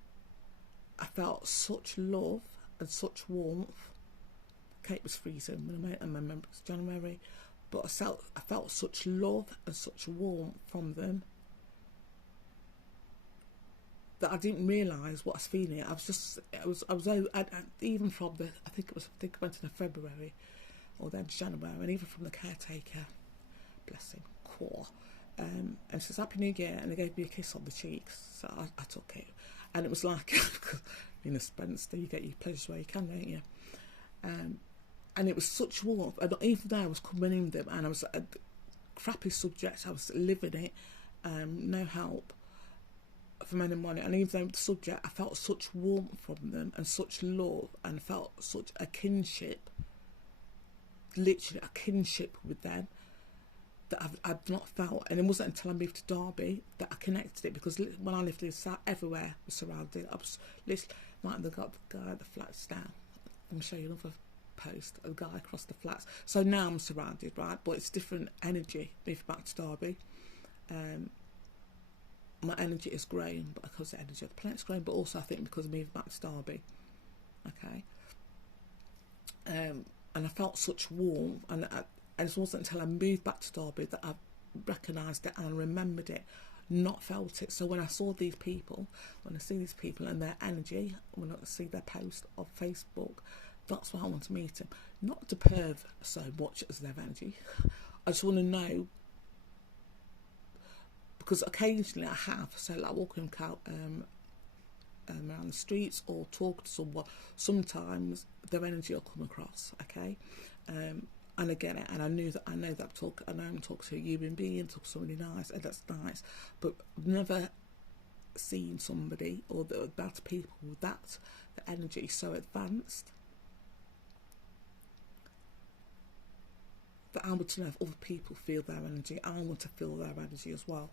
I felt such love and such warmth. Okay, it was freezing when I remember it was January, but I felt such love and such warmth from them that I didn't realise what I was feeling. Even from I think I went in February, or then January, and even from the caretaker, bless him, core. And she says, Happy New Year, and they gave me a kiss on the cheeks, so I took it. And it was like, being a spinster, you get your pleasures where you can, don't you? And it was such warmth, and even though I was coming in with them, and I was a crappy subject, I was living it, no help from anyone, and even though the subject, I felt such warmth from them, and such love, and felt such a kinship, literally a kinship with them that I've not felt. And it wasn't until I moved to Derby that I connected it, because when I lived in South, everywhere was surrounded. I was literally like the guy at the flats now. I'm going to show you another post, a guy across the flats. So now I'm surrounded, right, but it's different energy. Moved back to Derby, my energy is growing, but because the energy of the planet's growing, but also I think because I moved back to Derby, okay. And I felt such warmth, and it wasn't until I moved back to Derby that I recognised it and remembered it. not felt it. So when I saw these people, when I see these people and their energy, when I see their post on Facebook, that's why I want to meet them. Not to perv so much as their energy. I just want to know, because occasionally I have, so like walking around the streets or talk to someone, sometimes their energy will come across, okay? And I get it, and I know that I'm talking to a human being, talk to somebody nice, and that's nice, but I've never seen somebody or that people with the energy so advanced that I want to know if other people feel their energy. I want to feel their energy as well,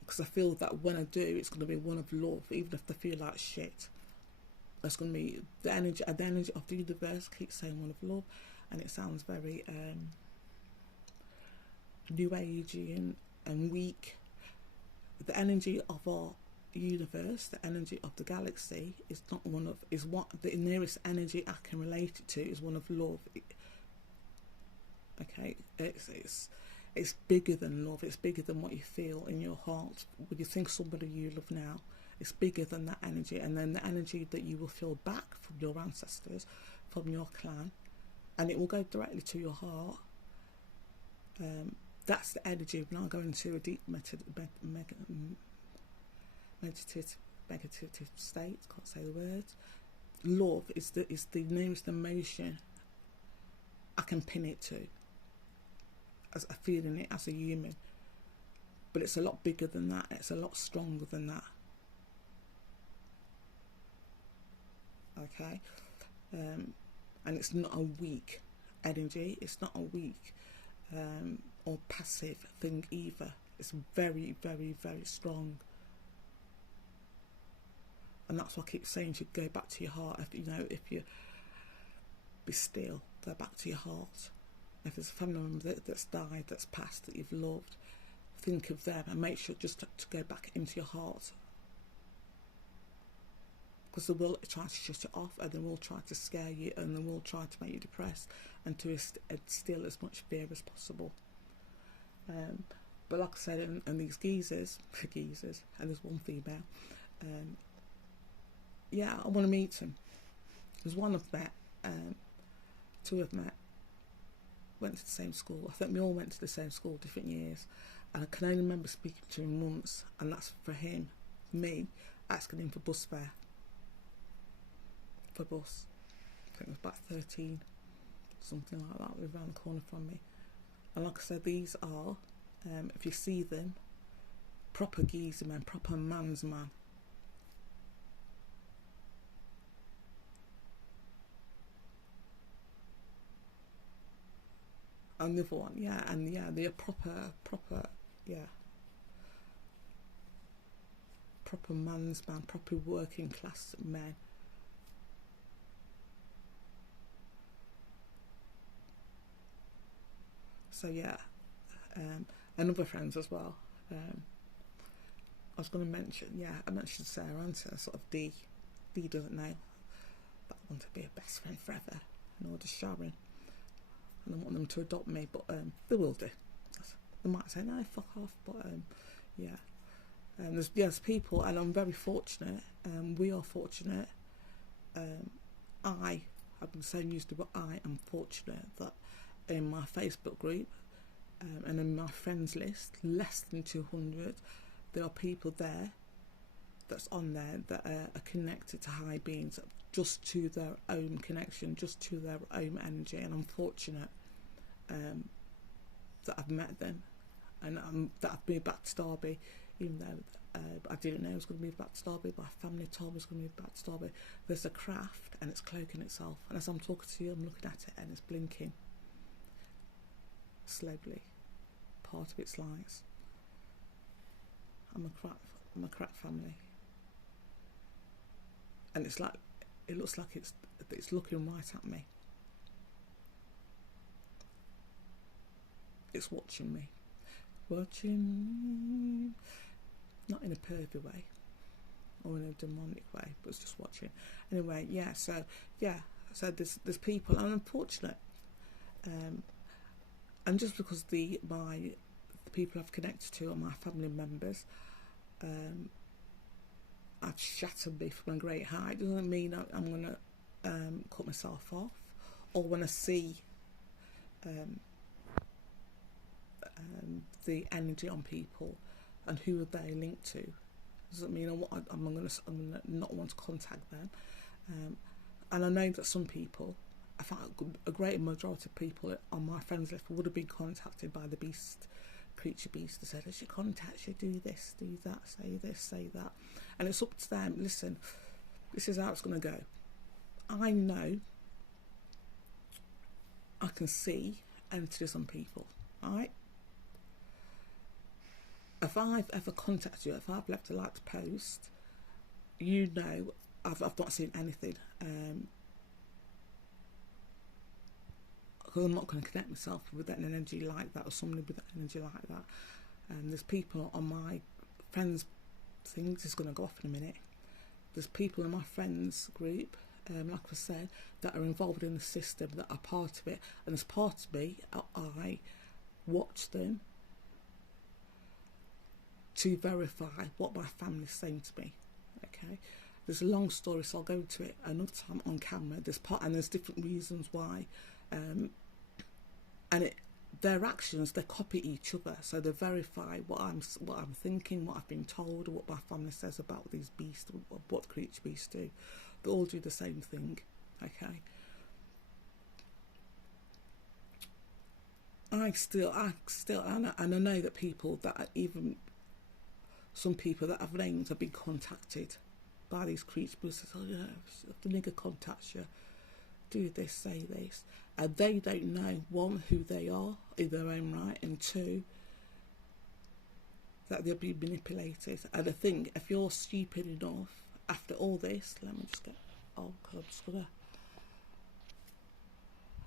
because I feel that when I do, it's going to be one of love, even if they feel like shit. That's going to be the energy of the universe. Keeps saying one of love, and it sounds very new agey and weak. The energy of our universe, the energy of the galaxy, is not one of, is what the nearest energy I can relate it to is one of love. Okay, it's bigger than love. It's bigger than what you feel in your heart when you think somebody you love now. It's bigger than that energy, and then the energy that you will feel back from your ancestors, from your clan, and it will go directly to your heart. That's the energy. When I go into a deep meditative state, can't say the words. Love is the nearest emotion I can pin it to, as I feel in it as a human. But it's a lot bigger than that. It's a lot stronger than that. Okay, and it's not a weak energy. It's not a weak or passive thing either. It's very, very, very strong. And that's why I keep saying you should go back to your heart. If you be still, go back to your heart. If there's a family member that's died, that's passed, that you've loved, think of them and make sure just to go back into your heart. Because they will try to shut it off, and they will try to scare you, and they will try to make you depressed and to instill as much fear as possible. But like I said, and these geezers, and there's one female, yeah, I want to meet them. There's one I've met, two I've met, went to the same school. I think we all went to the same school, different years, and I can only remember speaking to him once, and that's for him, me, asking him for bus fare. For bus, I think it was about 13, something like that, around the corner from me. And like I said, these are, if you see them, proper geezer men, proper man's man. And the other one, they're proper, proper man's man, proper working class men. So yeah, and other friends as well. I was going to mention, I mentioned Sarah and sort of D. D doesn't know, but I want to be a best friend forever, and all just Sharon. And I want them to adopt me, but they will do. They might say, no, fuck off, but there's people, and I'm very fortunate, we are fortunate. I've been so used to, but I am fortunate that in my Facebook group and in my friends list, less than 200, there are people there that's on there that are connected to high beings, just to their own connection, just to their own energy. And I'm fortunate that I've met them, and that I've moved back to Derby, even though I didn't know I was going to move back to Derby. My family told me I was going to move back to Derby. There's a craft, and it's cloaking itself, and as I'm talking to you, I'm looking at it, and it's blinking slowly. Part of its lights. I'm a crack family, and it looks like it's looking right at me. It's watching me, not in a pervy way or in a demonic way, but it's just watching. Anyway, so there's people, and I'm fortunate, and just because people I've connected to are my family members. I've shattered me from a great height. Doesn't mean I'm going to cut myself off, or when I see the energy on people and who are they linked to, doesn't mean I'm going to not want to contact them. And I know that some people, I think a great majority of people on my friends list would have been contacted by the beast, creature beast, that said, as she contacts you, do this, do that, say this, say that. And it's up to them. Listen, this is how it's going to go. I know I can see entities on people, right? If I've ever contacted you, if I've left a liked post, you know I've not seen anything. Because I'm not going to connect myself with an energy like that, or somebody with an energy like that. There's people on my friends thing, this is going to go off in a minute. There's people in my friends group, like I said, that are involved in the system, that are part of it. And as part of me, I watch them to verify what my family's saying to me. Okay, there's a long story, so I'll go into it another time on camera. There's different reasons why, and their actions, they copy each other, so they verify what I'm thinking, what I've been told, or what my family says about these beasts, or what the creature beasts do. They all do the same thing. Okay. I still, and I know that people that are even, some people that have names have been contacted by these creatures. Say, oh yeah, if the nigger contacts you, do this, say this, and they don't know, one, who they are in their own right, and two, that they'll be manipulated. And I think if you're stupid enough after all this, let me just get, oh God, I'm just gonna,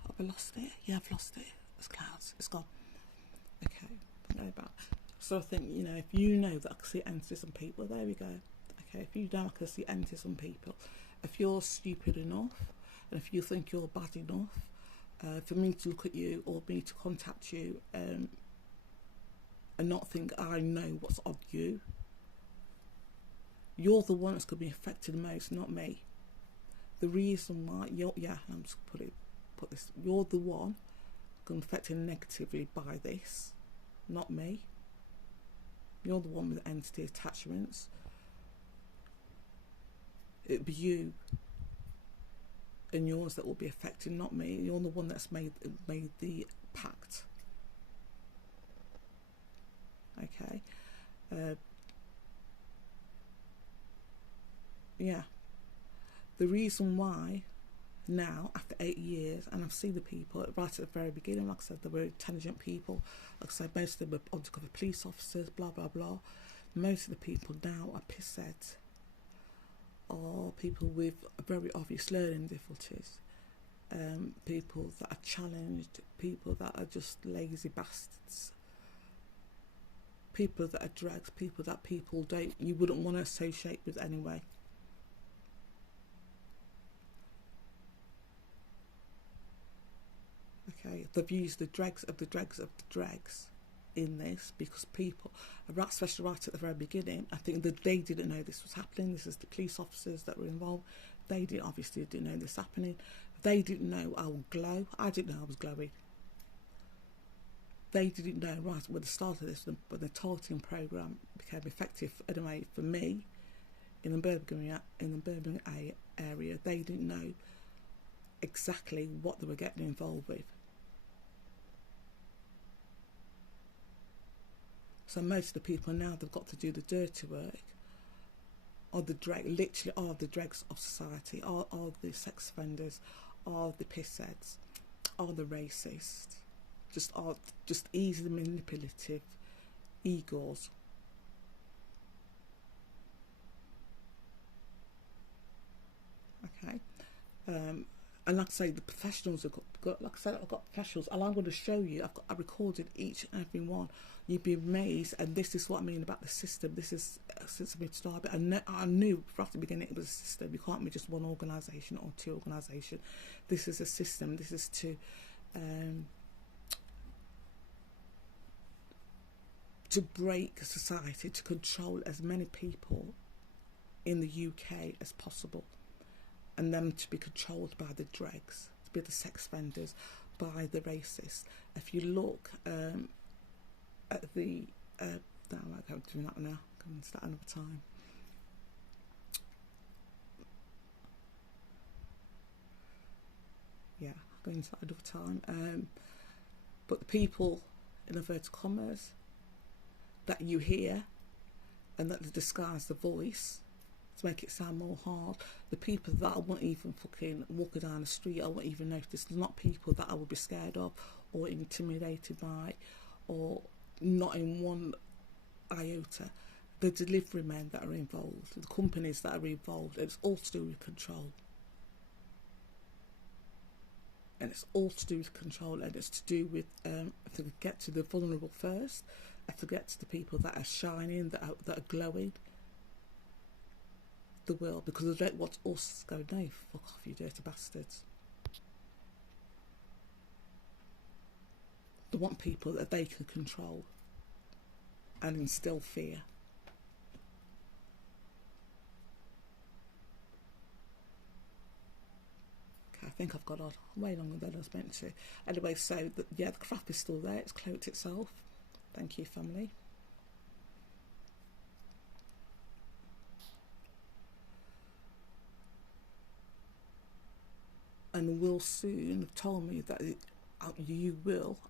have I lost it? Yeah, I've lost it. It's clouds, it's gone. Okay, go back. So I think, you know, if you know that I can see entities on people, there we go. Okay, if you know I can see entities on people, if you're stupid enough, and if you think you're bad enough for me to look at you or me to contact you and not think I know what's on you, you're the one that's going to be affected the most, not me. The reason why I'm just put this, you're the one going to be affected negatively by this, not me. You're the one with entity attachments. It'd be you and yours that will be affected, not me. You're the one that's made the pact. Okay. Yeah. The reason why now, after 8 years, and I've seen the people right at the very beginning, like I said, they were intelligent people. Like I said, most of them were undercover police officers, blah, blah, blah. Most of the people now are pissheads, or people with very obvious learning difficulties, people that are challenged, people that are just lazy bastards, people that are drags, people that you wouldn't want to associate with anyway. Okay, they've used the dregs of the dregs of the dregs in this, because people, especially right at the very beginning, I think that they didn't know this was happening. This is the police officers that were involved. They obviously didn't know this happening. They didn't know I would glow. I didn't know I was glowing. They didn't know right when the start of this, when the targeting program became effective. Anyway, for me, in the Birmingham area, they didn't know exactly what they were getting involved with. So most of the people now, they've got to do the dirty work, are the literally are the dregs of society, are the sex offenders, are the pissheads, are the racists, just easily manipulative egos. Okay. And like I say, the professionals have got like I said, I've got professionals, and I'm going to show you. I recorded each and every one. You'd be amazed, and this is what I mean about the system. This is since I've been started. I knew right at the beginning it was a system. You can't be just one organisation or two organisations. This is a system. This is to to break society, to control as many people in the UK as possible, and them to be controlled by the dregs, to be the sex offenders, by the racists. If you look at the no, I'm doing that now. I'm going to start another time. Yeah, I'm going to start another time. But the people, in inverted commas, that you hear and that they disguise the voice to make it sound more hard, the people that I won't even fucking walking down the street, I won't even notice, they're not people that I would be scared of or intimidated by, or not in one iota. The delivery men that are involved, the companies that are involved, it's all to do with control. And it's all to do with control, and it's to do with if they get to the vulnerable first, if they get to the people that are shining, that are glowing, they will, because they don't want us to go, no, fuck off, you dirty bastards. They want people that they can control and instill fear. Okay, I think I've got on way longer than I was meant to. Anyway, so yeah, the crap is still there. It's cloaked itself. Thank you, family. And will soon have told me that I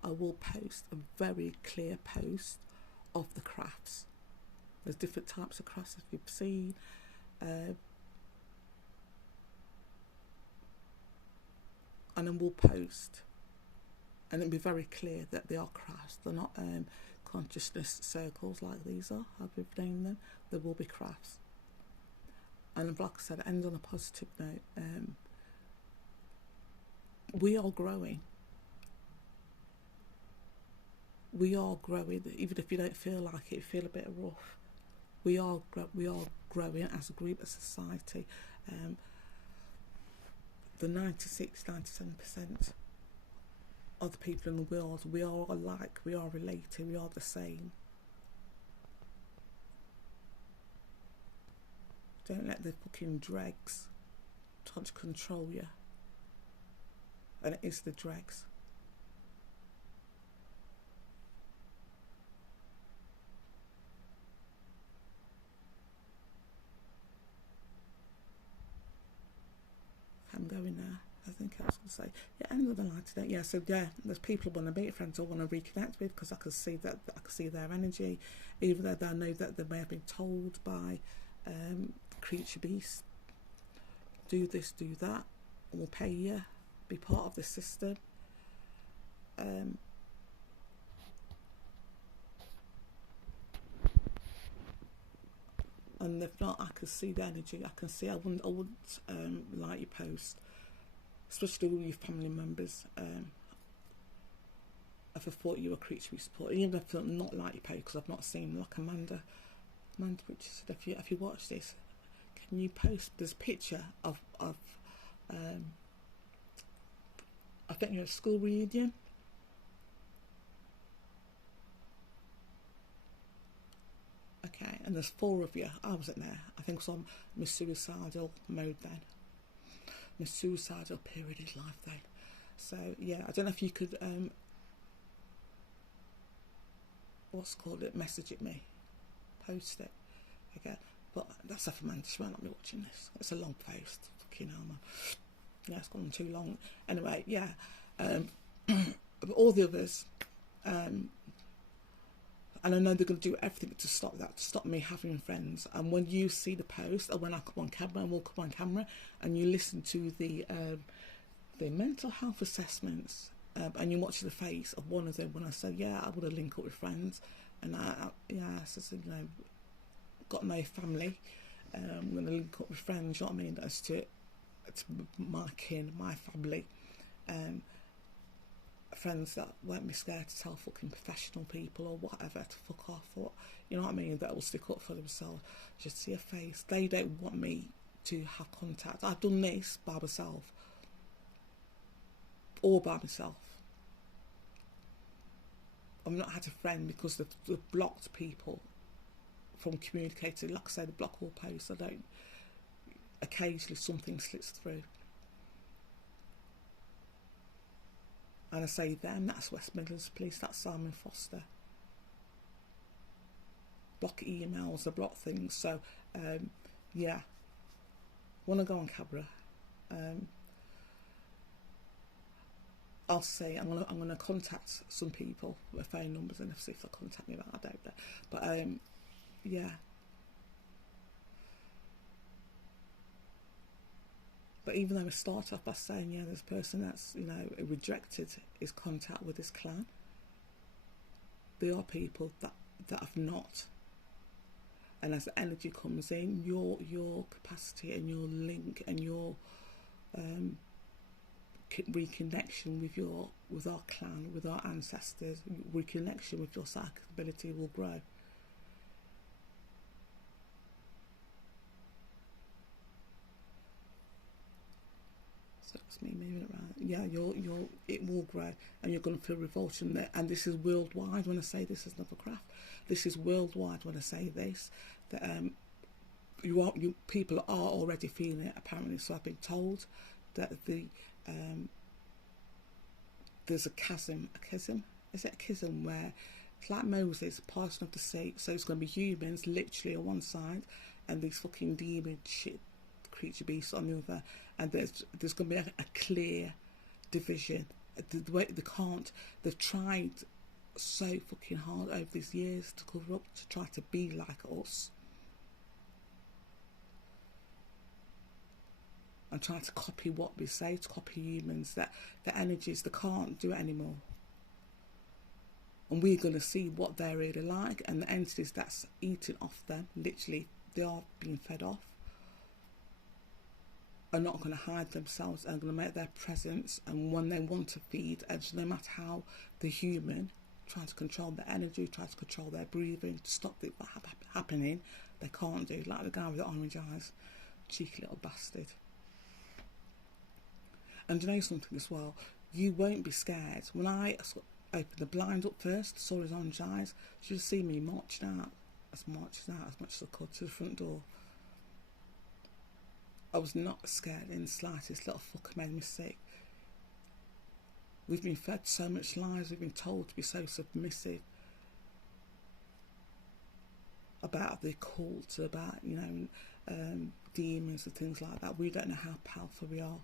will post a very clear post of the crafts. There's different types of crafts that you've seen. And then we'll post, and it'll be very clear that they are crafts. They're not consciousness circles like these are, how we've named them. There will be crafts. And like I said, it ends on a positive note. We are growing. We are growing, even if you don't feel like it, you feel a bit rough. We are growing as a group, as a society. The 96-97% of the people in the world, we are alike, we are related, we are the same. Don't let the fucking dregs try to control you. And it is the dregs. I'm going now. I think I was going to say, yeah, end of the line today. Yeah, so yeah, there's people I want to meet, friends I want to reconnect with, because I can see that, I can see their energy, even though I know that they may have been told by creature beasts, do this, do that, we'll pay you, be part of the system. And if not, I can see the energy. I can see. I wouldn't like your post, especially with your family members. If I thought you were a creature we support, even if I'm not like your post, because I've not seen, like Amanda, which said, if you watch this, can you post this picture of I think you're at a school reunion. Okay, and there's 4 of you. I wasn't there. I think I was on my suicidal mode then. My suicidal period in life then. So yeah, I don't know if you could message it me, post it. Okay, but that's a Amanda. She might not be watching this. It's a long post. Fucking hell, man. Yeah, it's gone too long. Anyway, yeah. But all the others, and I know they're going to do everything to stop that, to stop me having friends. And when you see the post, or when I come on camera, and we'll come on camera, and you listen to the mental health assessments, and you watch the face of one of them when I said, yeah, I want to link up with friends, and I said, you know, got no family, I'm going to link up with friends, you know what I mean, as to my kin, my family, friends that won't be scared to tell fucking professional people or whatever to fuck off, or you know what I mean, that will stick up for themselves. Just see a face. They don't want me to have contact. I've done this by myself, all by myself. I've not had a friend because they've blocked people from communicating. Like I say, the block all posts. I don't. Occasionally something slips through. And I say them, that's West Midlands Police, that's Simon Foster. Block emails, I block things. So, yeah. When I go on camera, I'll say I'm gonna contact some people with phone numbers, and see if they'll contact me back. I don't know, but yeah. But even though we start off by saying, yeah, this person that's, you know, rejected his contact with this clan, there are people that have not. And as the energy comes in, your capacity and your link and your reconnection with our clan, with our ancestors, reconnection with your psychic ability will grow. So it's me moving it around. Yeah, it will grow, and you're going to feel revulsion there. And this is worldwide. When I say this is another craft, this is worldwide. When I say this, that people are already feeling it apparently. So I've been told that there's a chasm. Is it a chasm where it's like Moses passing of the sea? So it's going to be humans literally on one side, and these fucking demon shit creature beasts on the other, and there's going to be a clear division. The way they've tried so fucking hard over these years to cover up, to try to be like us and try to copy what we say, to copy humans, that the energies, they can't do it anymore. And we're going to see what they're really like, and the entities that's eating off them, literally they are being fed off, are not going to hide themselves, and are going to make their presence, and when they want to feed, and no matter how the human trying to control their energy, try to control their breathing, to stop it happening, they can't do. Like the guy with the orange eyes, cheeky little bastard. And you know something as well, you won't be scared. When I opened the blind up first, saw his orange eyes, you should have seen me marching out as much as I could to the front door. I was not scared in the slightest. Little fucker made me sick. We've been fed so much lies, we've been told to be so submissive about the cult, about, you know, demons and things like that. We don't know how powerful we are.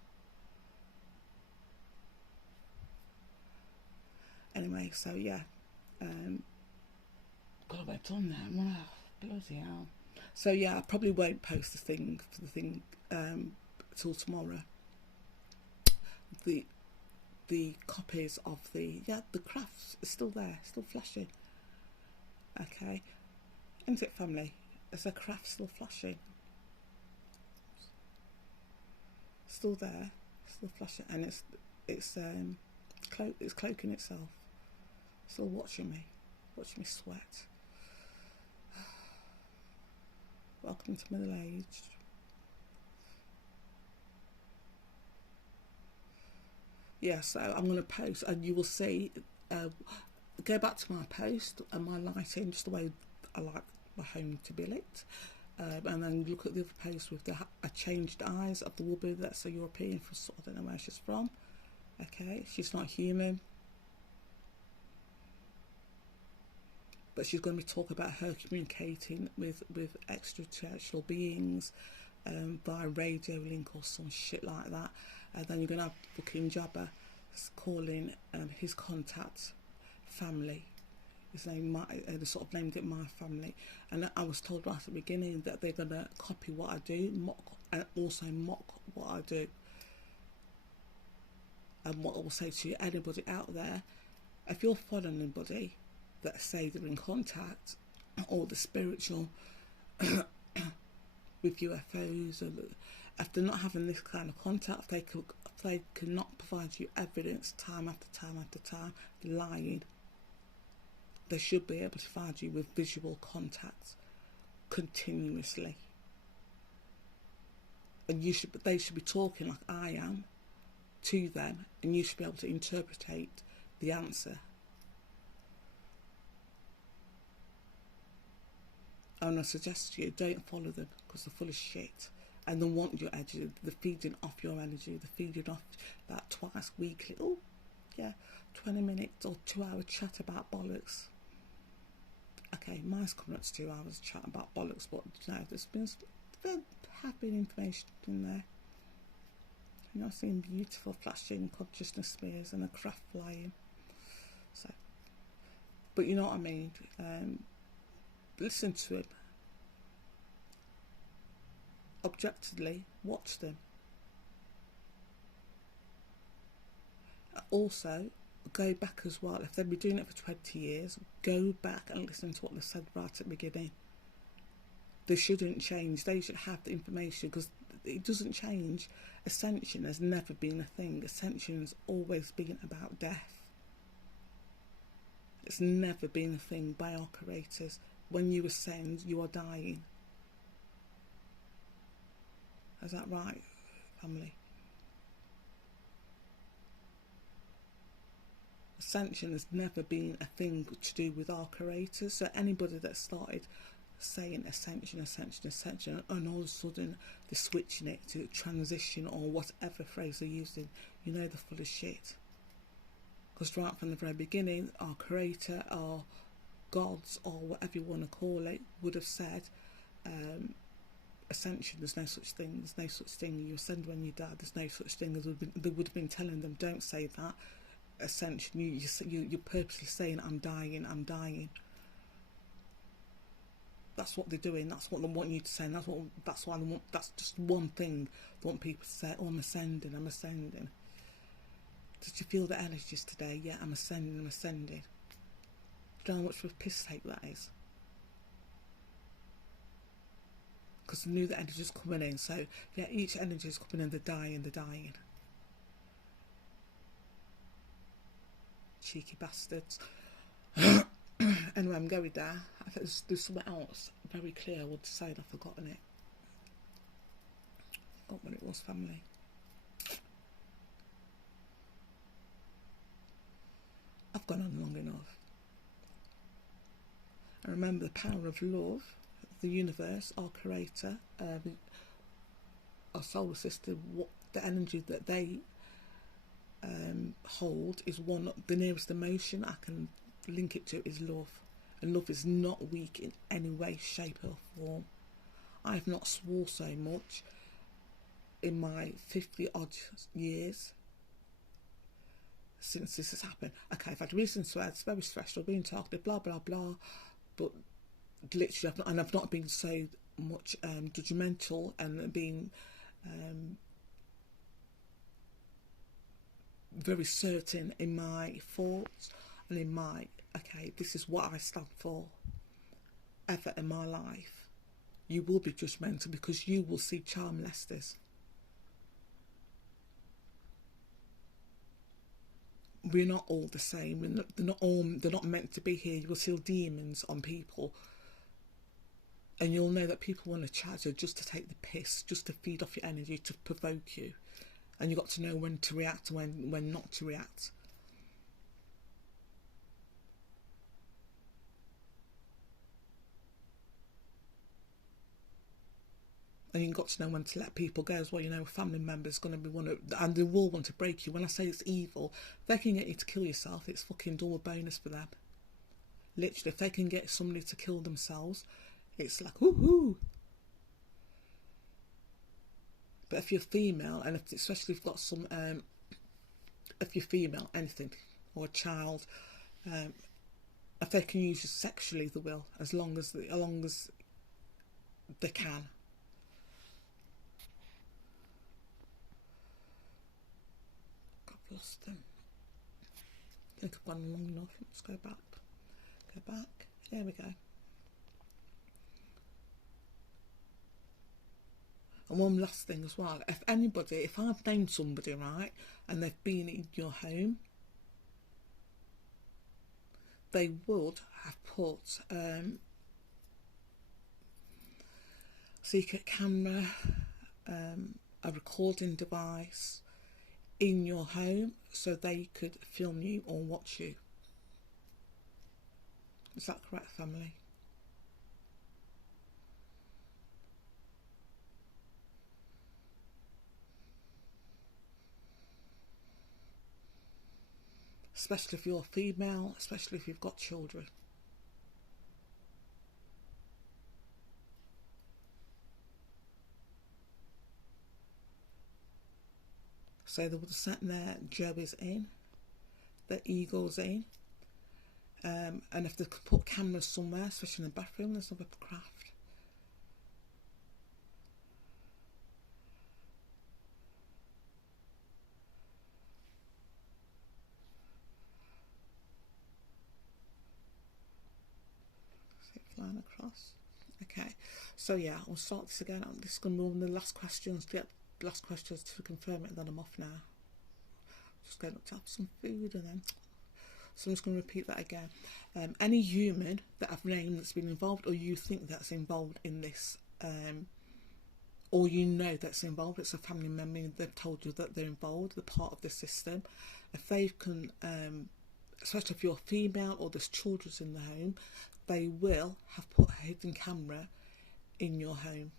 Anyway, so yeah, God, I've done that. Wow, bloody hell. So yeah, I probably won't post the thing till tomorrow. The copies of the crafts are still there, still flashing. Okay, isn't it, family? Is the craft still flashing? Still there, still flashing, and it's cloaking itself. Still watching me sweat. Welcome to middle age. Yeah, so I'm going to post, and you will see, go back to my post and my lighting, just the way I like my home to be lit, and then look at the other post with I changed eyes of the woman that's a European, I don't know where she's from. Okay, she's not human, but she's going to be talking about her communicating with extraterrestrial beings via radio link or some shit like that. And then you're going to have fucking Jabba calling his contact family. His name, they sort of named it My Family. And I was told right at the beginning that they're going to copy what I do, and also mock what I do. And what I will say to anybody out there, if you're following anybody that say they're in contact, or the spiritual with UFOs, or if they're not having this kind of contact, if they cannot provide you evidence time after time after time, lying, they should be able to provide you with visual contact continuously. And they should be talking like I am to them, and you should be able to interpret the answer. And I suggest to you, don't follow them because they're full of shit. And they want your energy. They're feeding off your energy. They're feeding off that twice weekly. Oh, yeah, 20 minutes or 2 hour chat about bollocks. Okay, mine's coming up to 2 hours chat about bollocks, but you know, there have been information in there. You know, I've seen beautiful flashing consciousness smears and a craft flying. So, but you know what I mean. Listen to him. Objectively, watch them. Also, go back as well. If they've been doing it for 20 years, go back and listen to what they said right at the beginning. They shouldn't change. They should have the information because it doesn't change. Ascension has never been a thing. Ascension has always been about death. It's never been a thing by our creators. When you ascend, you are dying. Is that right, family? Ascension has never been a thing to do with our creators. So anybody that started saying ascension, and all of a sudden they're switching it to transition or whatever phrase they're using, you know they're full of shit. Because right from the very beginning, our creator, our gods, or whatever you want to call it, would have said, ascension, there's no such thing, there's no such thing, you ascend when you die, there's no such thing. They would have been telling them, don't say that. Ascension, you're purposely saying, I'm dying. That's what they're doing. That's what they want you to say. And that's why they want. That's just one thing they want people to say. Oh, I'm ascending. Did you feel the energies today? Yeah, I'm ascending. Do you know how much of a piss take that is? Because they knew the energy's coming in. So yeah, each energy is coming in. They're dying. Cheeky bastards. Anyway, I'm going there. I think there's something else very clear I want to say and I've forgotten it. What it was, family. I've gone on long enough. I remember the power of love, the universe, our creator, our solar system, what the energy that they hold is one. The nearest emotion I can link it to is love. And love is not weak in any way, shape or form. I have not swore so much in my 50 odd years since this has happened. Okay, I've had reasons to swear, it's very stressful, being talkative, blah blah blah, but literally I've not been so much judgmental and being very certain in my thoughts and in my, okay, this is what I stand for ever in my life. You will be judgmental because you will see child molesters. We're not all the same. They're not meant to be here. You will see demons on people, and you'll know that people want to chat you just to take the piss, just to feed off your energy, to provoke you, and you've got to know when to react and when not to react. And you've got to know when to let people go as well. You know, a family member is going to be and they will want to break you. When I say it's evil, if they can get you to kill yourself, it's fucking double bonus for them. Literally, if they can get somebody to kill themselves, it's like, woohoo. But if you're female, and especially if you've got some, if you're female, anything, or a child, if they can use you sexually, they will, as long as they can. I've lost them. I think I've gone long enough. Let's go back. There we go. And one last thing as well. If I've known somebody, right, and they've been in your home, they would have put secret camera, a recording device in your home so they could film you or watch you. Is that correct, family? especially if you're female, especially if you've got children. So they would have sent their Joeys in, their Eagles in, and if they could put cameras somewhere, especially in the bathroom, there's no craft. See it flying across. Okay, so yeah, I'll start this again. I'm just going to move on the last questions, get the last questions to confirm it, and then I'm off now. Just going up to have some food, and then so I'm just going to repeat that again. Any human that I've named that's been involved, or you think that's involved in this, or you know that's involved, it's a family member, they've told you that they're involved, they're part of the system. If they can, especially if you're female or there's children in the home, they will have put a hidden camera in your home.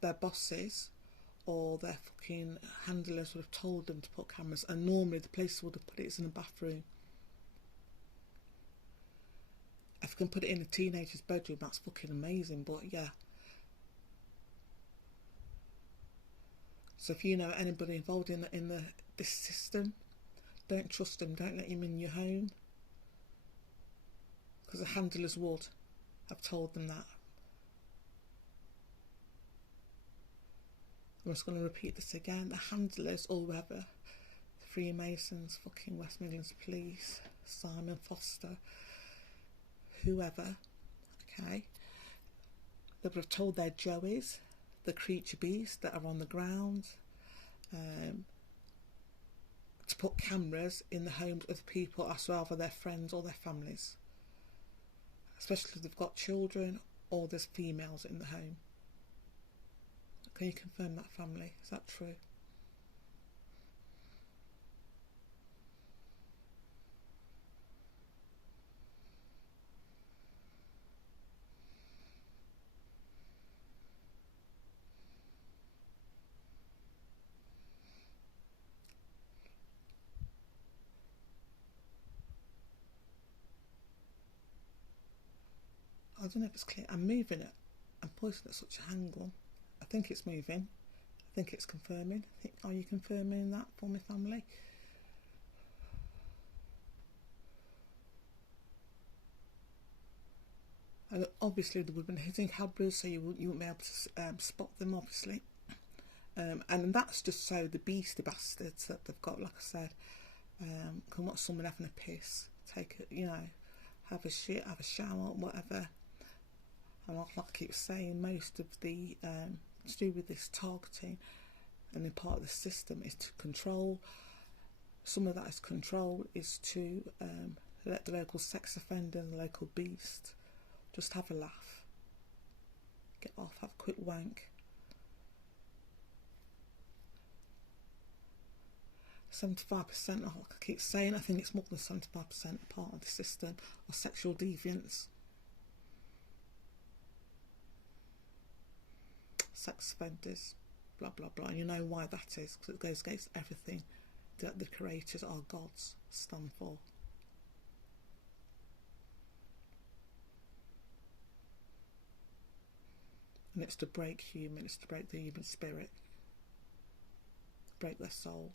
Their bosses or their fucking handlers would have told them to put cameras, and normally the place would have put it in a bathroom. If you can put it in a teenager's bedroom, that's fucking amazing, but yeah. So if you know anybody involved in this system, don't trust them, don't let him in your home, because the handlers would have told them that. I'm just going to repeat this again. The handlers or whoever, the Freemasons, fucking West Midlands Police, Simon Foster, whoever, okay, they would have told their Joeys, the creature beasts that are on the ground, to put cameras in the homes of the people, as well as their friends or their families, especially if they've got children or there's females in the home. Can you confirm that, family? Is that true? I don't know if it's clear. I'm moving it. I'm pointing at such an angle. I think it's moving. I think it's confirming. Are you confirming that for me, family? And obviously there would have been hidden cameras, so you wouldn't be able to spot them, obviously. And that's just so the beastie bastards that they've got, like I said, can watch someone having a piss, take it, you know, have a shit, have a shower, whatever. And like I keep saying, most of the to do with this targeting and then part of the system is to control. Some of that is control is to let the local sex offender and the local beast just have a laugh, get off, have a quick wank. 75%, like I keep saying, I think it's more than 75% part of the system are sexual deviants, sex offenders, blah blah blah. And you know why that is, because it goes against everything that the creators, our gods, stand for. And it's to break human, it's to break the human spirit, break their soul.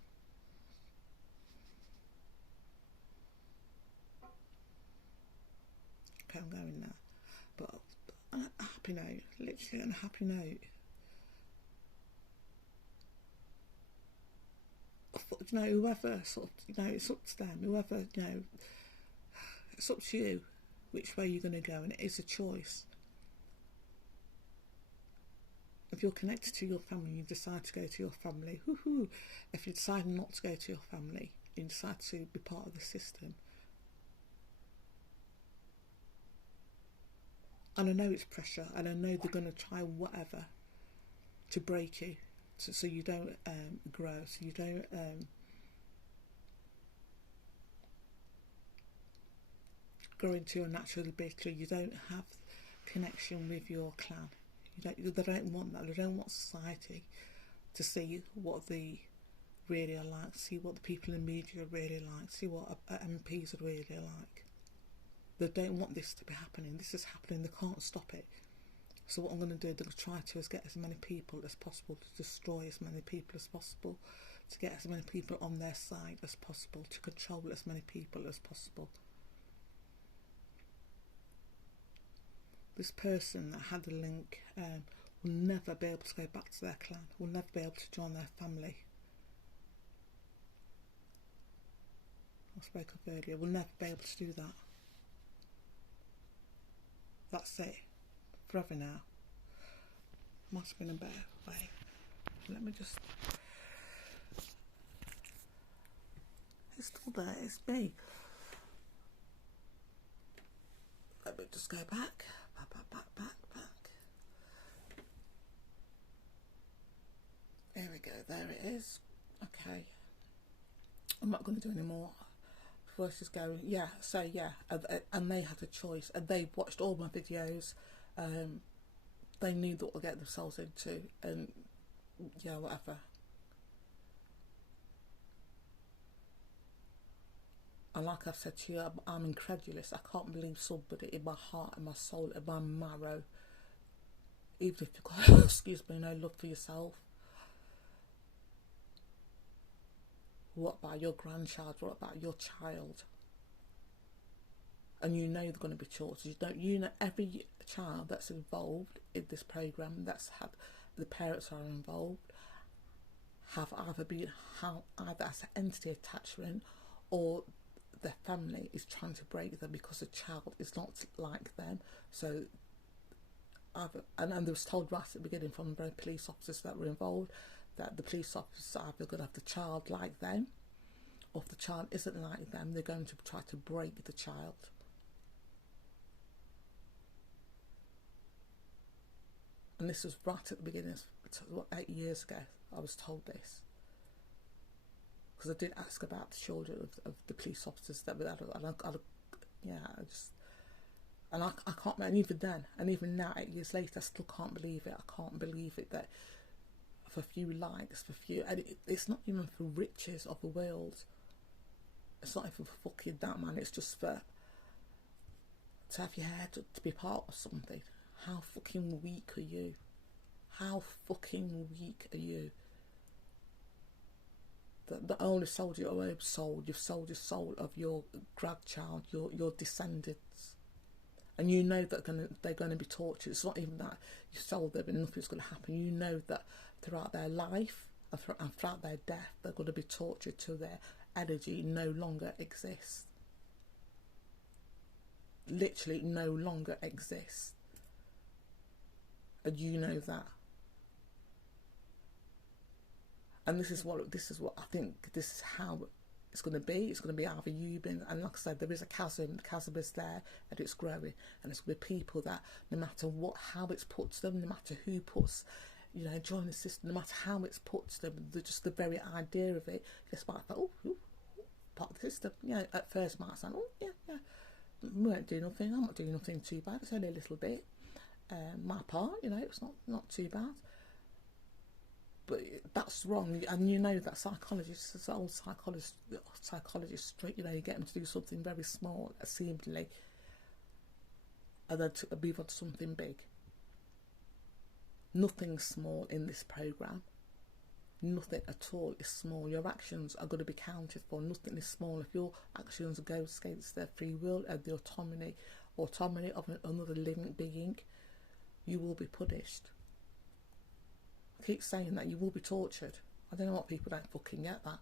Okay, I'm going now. But on a happy note, literally on a happy note, you know, whoever sort of, you know, it's up to them, whoever, you know, it's up to you which way you're going to go, and it is a choice. If you're connected to your family, you decide to go to your family, woohoo. If you decide not to go to your family, you decide to be part of the system. And I know it's pressure, and I know they're going to try whatever to break you, so you don't grow, so you don't grow into your natural ability, you don't have connection with your clan, They don't want that. They don't want society to see what they really are like, see what the people in the media are really like, see what MPs are really like. They don't want this to be happening. This is happening. They can't stop it. So what I'm going to do, they're going to try to is get as many people as possible, to destroy as many people as possible, to get as many people on their side as possible, to control as many people as possible. This person that had the link will never be able to go back to their clan, will never be able to join their family. I spoke of earlier, will never be able to do that. That's it. Forever now. Must have been a better way. Let me just... It's still there, it's me. Let me just go back. Back. There we go, there it is. Okay. I'm not going to do any more. Voice is going, yeah, so yeah, and they had a choice, and they watched all my videos. They knew what to get themselves into, and yeah, whatever. And like I've said to you, I'm incredulous. I can't believe somebody in my heart, in my soul, in my marrow, even if you've got, excuse me, no love for yourself. What about your grandchild? What about your child? And you know they're going to be tortured. You know every child that's involved in this program, that's had the parents are involved, have either as an entity attachment, or their family is trying to break them because the child is not like them. So, and they was told right at the beginning from the police officers that were involved that the police officers are either going to have the child like them, or if the child isn't like them, they're going to try to break the child. And this was right at the beginning, what, 8 years ago, I was told this. Because I did ask about the children of the police officers that were there, and I can't, and even then, and even now, 8 years later, I still can't believe it. I can't believe it that for a few likes, and it's not even for riches of the world. It's not even for fucking that, man. It's just for, to have your hair to be part of something. How fucking weak are you? How fucking weak are you? That not only sold your own soul, you've sold your soul of your grandchild, your descendants. And you know that they're going to be tortured. It's not even that you sold them and nothing's going to happen. You know that throughout their life and throughout their death, they're going to be tortured till their energy no longer exists. Literally no longer exists. And you know that. And this is what I think, this is how it's going to be. It's going to be either Uamn, and like I said, there is a chasm. The chasm is there, and it's growing. And it's going to be people that, no matter how it's put to them, no matter who puts, join the system, no matter how it's put to them, just the very idea of it, just might think, oh, part of the system. At first might sound, oh, yeah, we won't do nothing. I'm not doing nothing too bad. It's only a little bit. My part, it's not too bad. But that's wrong, and you know that psychologists, it's old psychologists, you get them to do something very small, seemingly, and then to move on to something big. Nothing small in this program. Nothing at all is small. Your actions are going to be counted for. Nothing is small. If your actions go against their free will and the autonomy of another living being, you will be punished. I keep saying that you will be tortured. I don't know what people don't fucking get that.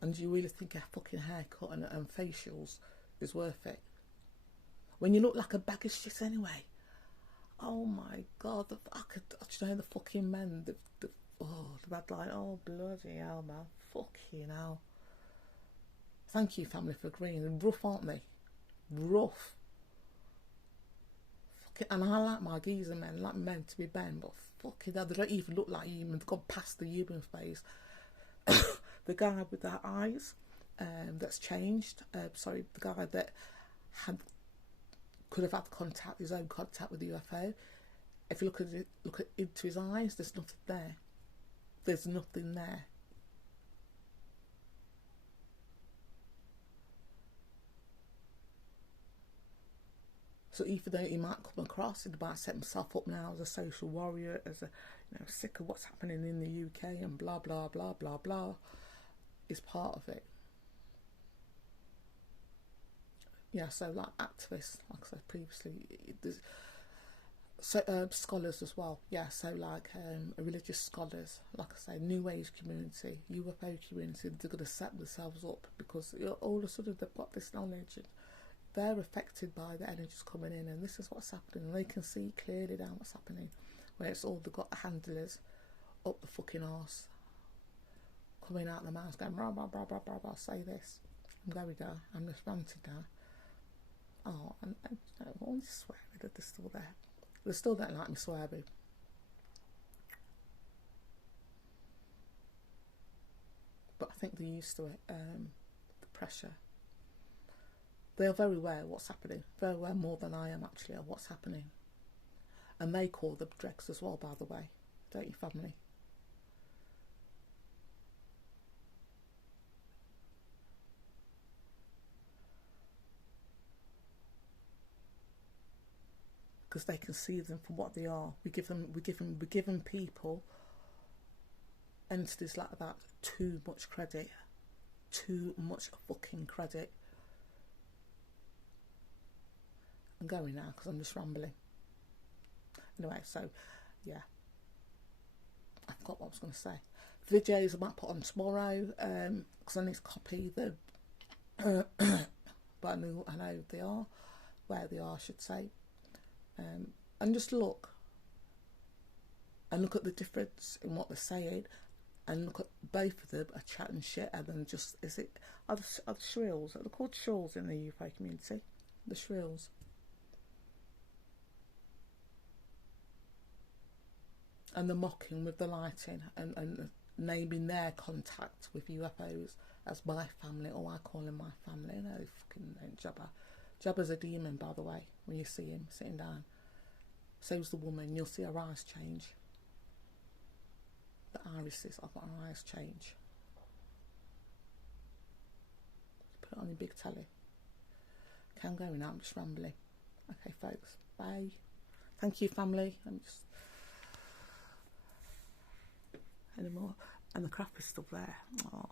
And do you really think a fucking haircut and facials is worth it? When you look like a bag of shit anyway. Oh my god, the fucking men, the bad line, oh bloody hell, man, fucking hell. Thank you, family, for agreeing. They're rough, aren't they? Rough. And I like my geezer men, like men to be men, but fucking hell, they don't even look like human. They've gone past the human phase. The guy with the eyes, that's changed. The guy that could have had his own contact with the UFO. If you look at it, into his eyes, there's nothing there. There's nothing there. So even though he might come across, he might set himself up now as a social warrior, as a, you know, sick of what's happening in the UK and blah blah blah blah blah, is part of it. Yeah, so like activists, like I said previously, there's so scholars as well. Yeah, so like religious scholars, like I say, New Age community, UFO community, they're going to set themselves up because, you know, all of a sudden they've got this knowledge and they're affected by the energies coming in, and this is what's happening, and they can see clearly now what's happening, where it's all they've got handlers up the fucking arse, coming out the mouths going blah blah blah blah blah blah, say this, I'm going down, I'm just ranting now. Oh, and you know, all this swearing that they're still there. They still don't like me swearing. But I think they're used to it, the pressure. They are very aware of what's happening, very aware more than I am actually of what's happening. And they call them dregs as well, by the way, don't you, family? Because they can see them for what they are. We give them people, entities like that, too much credit, too much fucking credit. I'm going now because I'm just rambling. Anyway, so yeah, I forgot what I was going to say. The videos I might put on tomorrow because I need to copy the, but I know they are, where they are, I should say, and just look at the difference in what they're saying, and look at both of them are chatting shit, and then just are the shrills? Are they called shrills in the UFO community? The shrills. And the mocking with the lighting and naming their contact with UFOs as my family, or I call him my family. No, fucking ain't Jabba. Jabba's a demon, by the way, when you see him sitting down. So's the woman. You'll see her eyes change. The irises, I've got her eyes change. Put it on your big telly. Okay, I'm going now, I'm just rambling. Okay, folks, bye. Thank you, family. I'm just... anymore, and the crap is still there. Oh.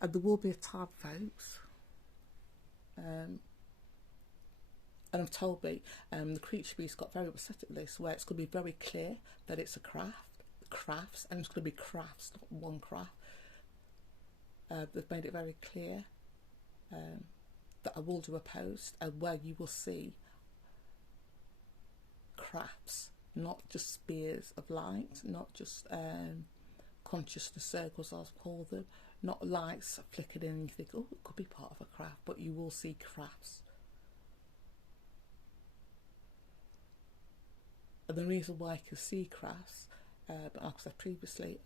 And there will be a time, folks, and I've told me the creature beast got very upset at this, where it's going to be very clear that it's a crafts, and it's going to be crafts, not one craft. They've made it very clear that I will do a post and where you will see crafts, not just spears of light, not just consciousness circles, I'll call them, not lights flickered in and you think, oh, it could be part of a craft, but you will see crafts. And the reason why I can see crafts, like I said previously,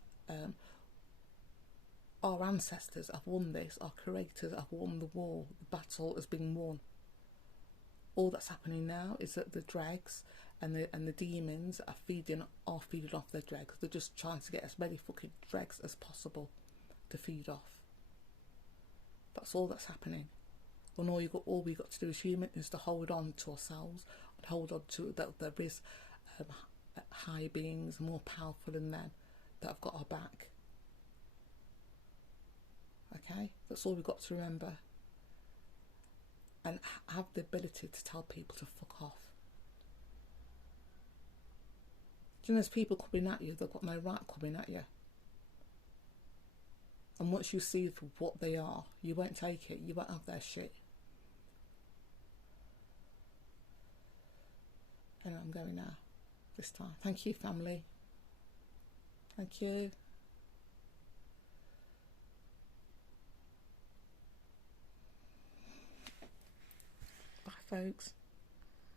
our ancestors have won this, our creators have won the war, the battle has been won. All that's happening now is that the dregs and the demons are feeding off their dregs. They're just trying to get as many fucking dregs as possible to feed off. That's all that's happening. And all we got to do as humans is to hold on to ourselves and hold on to that there is higher beings more powerful than them that have got our back. Okay, that's all we've got to remember, and have the ability to tell people to fuck off. Do you know there's people coming at you, they've got no right coming at you. And once you see for what they are, you won't take it, you won't have their shit. And I'm going now, this time. Thank you, family. Thank you. Bye, folks.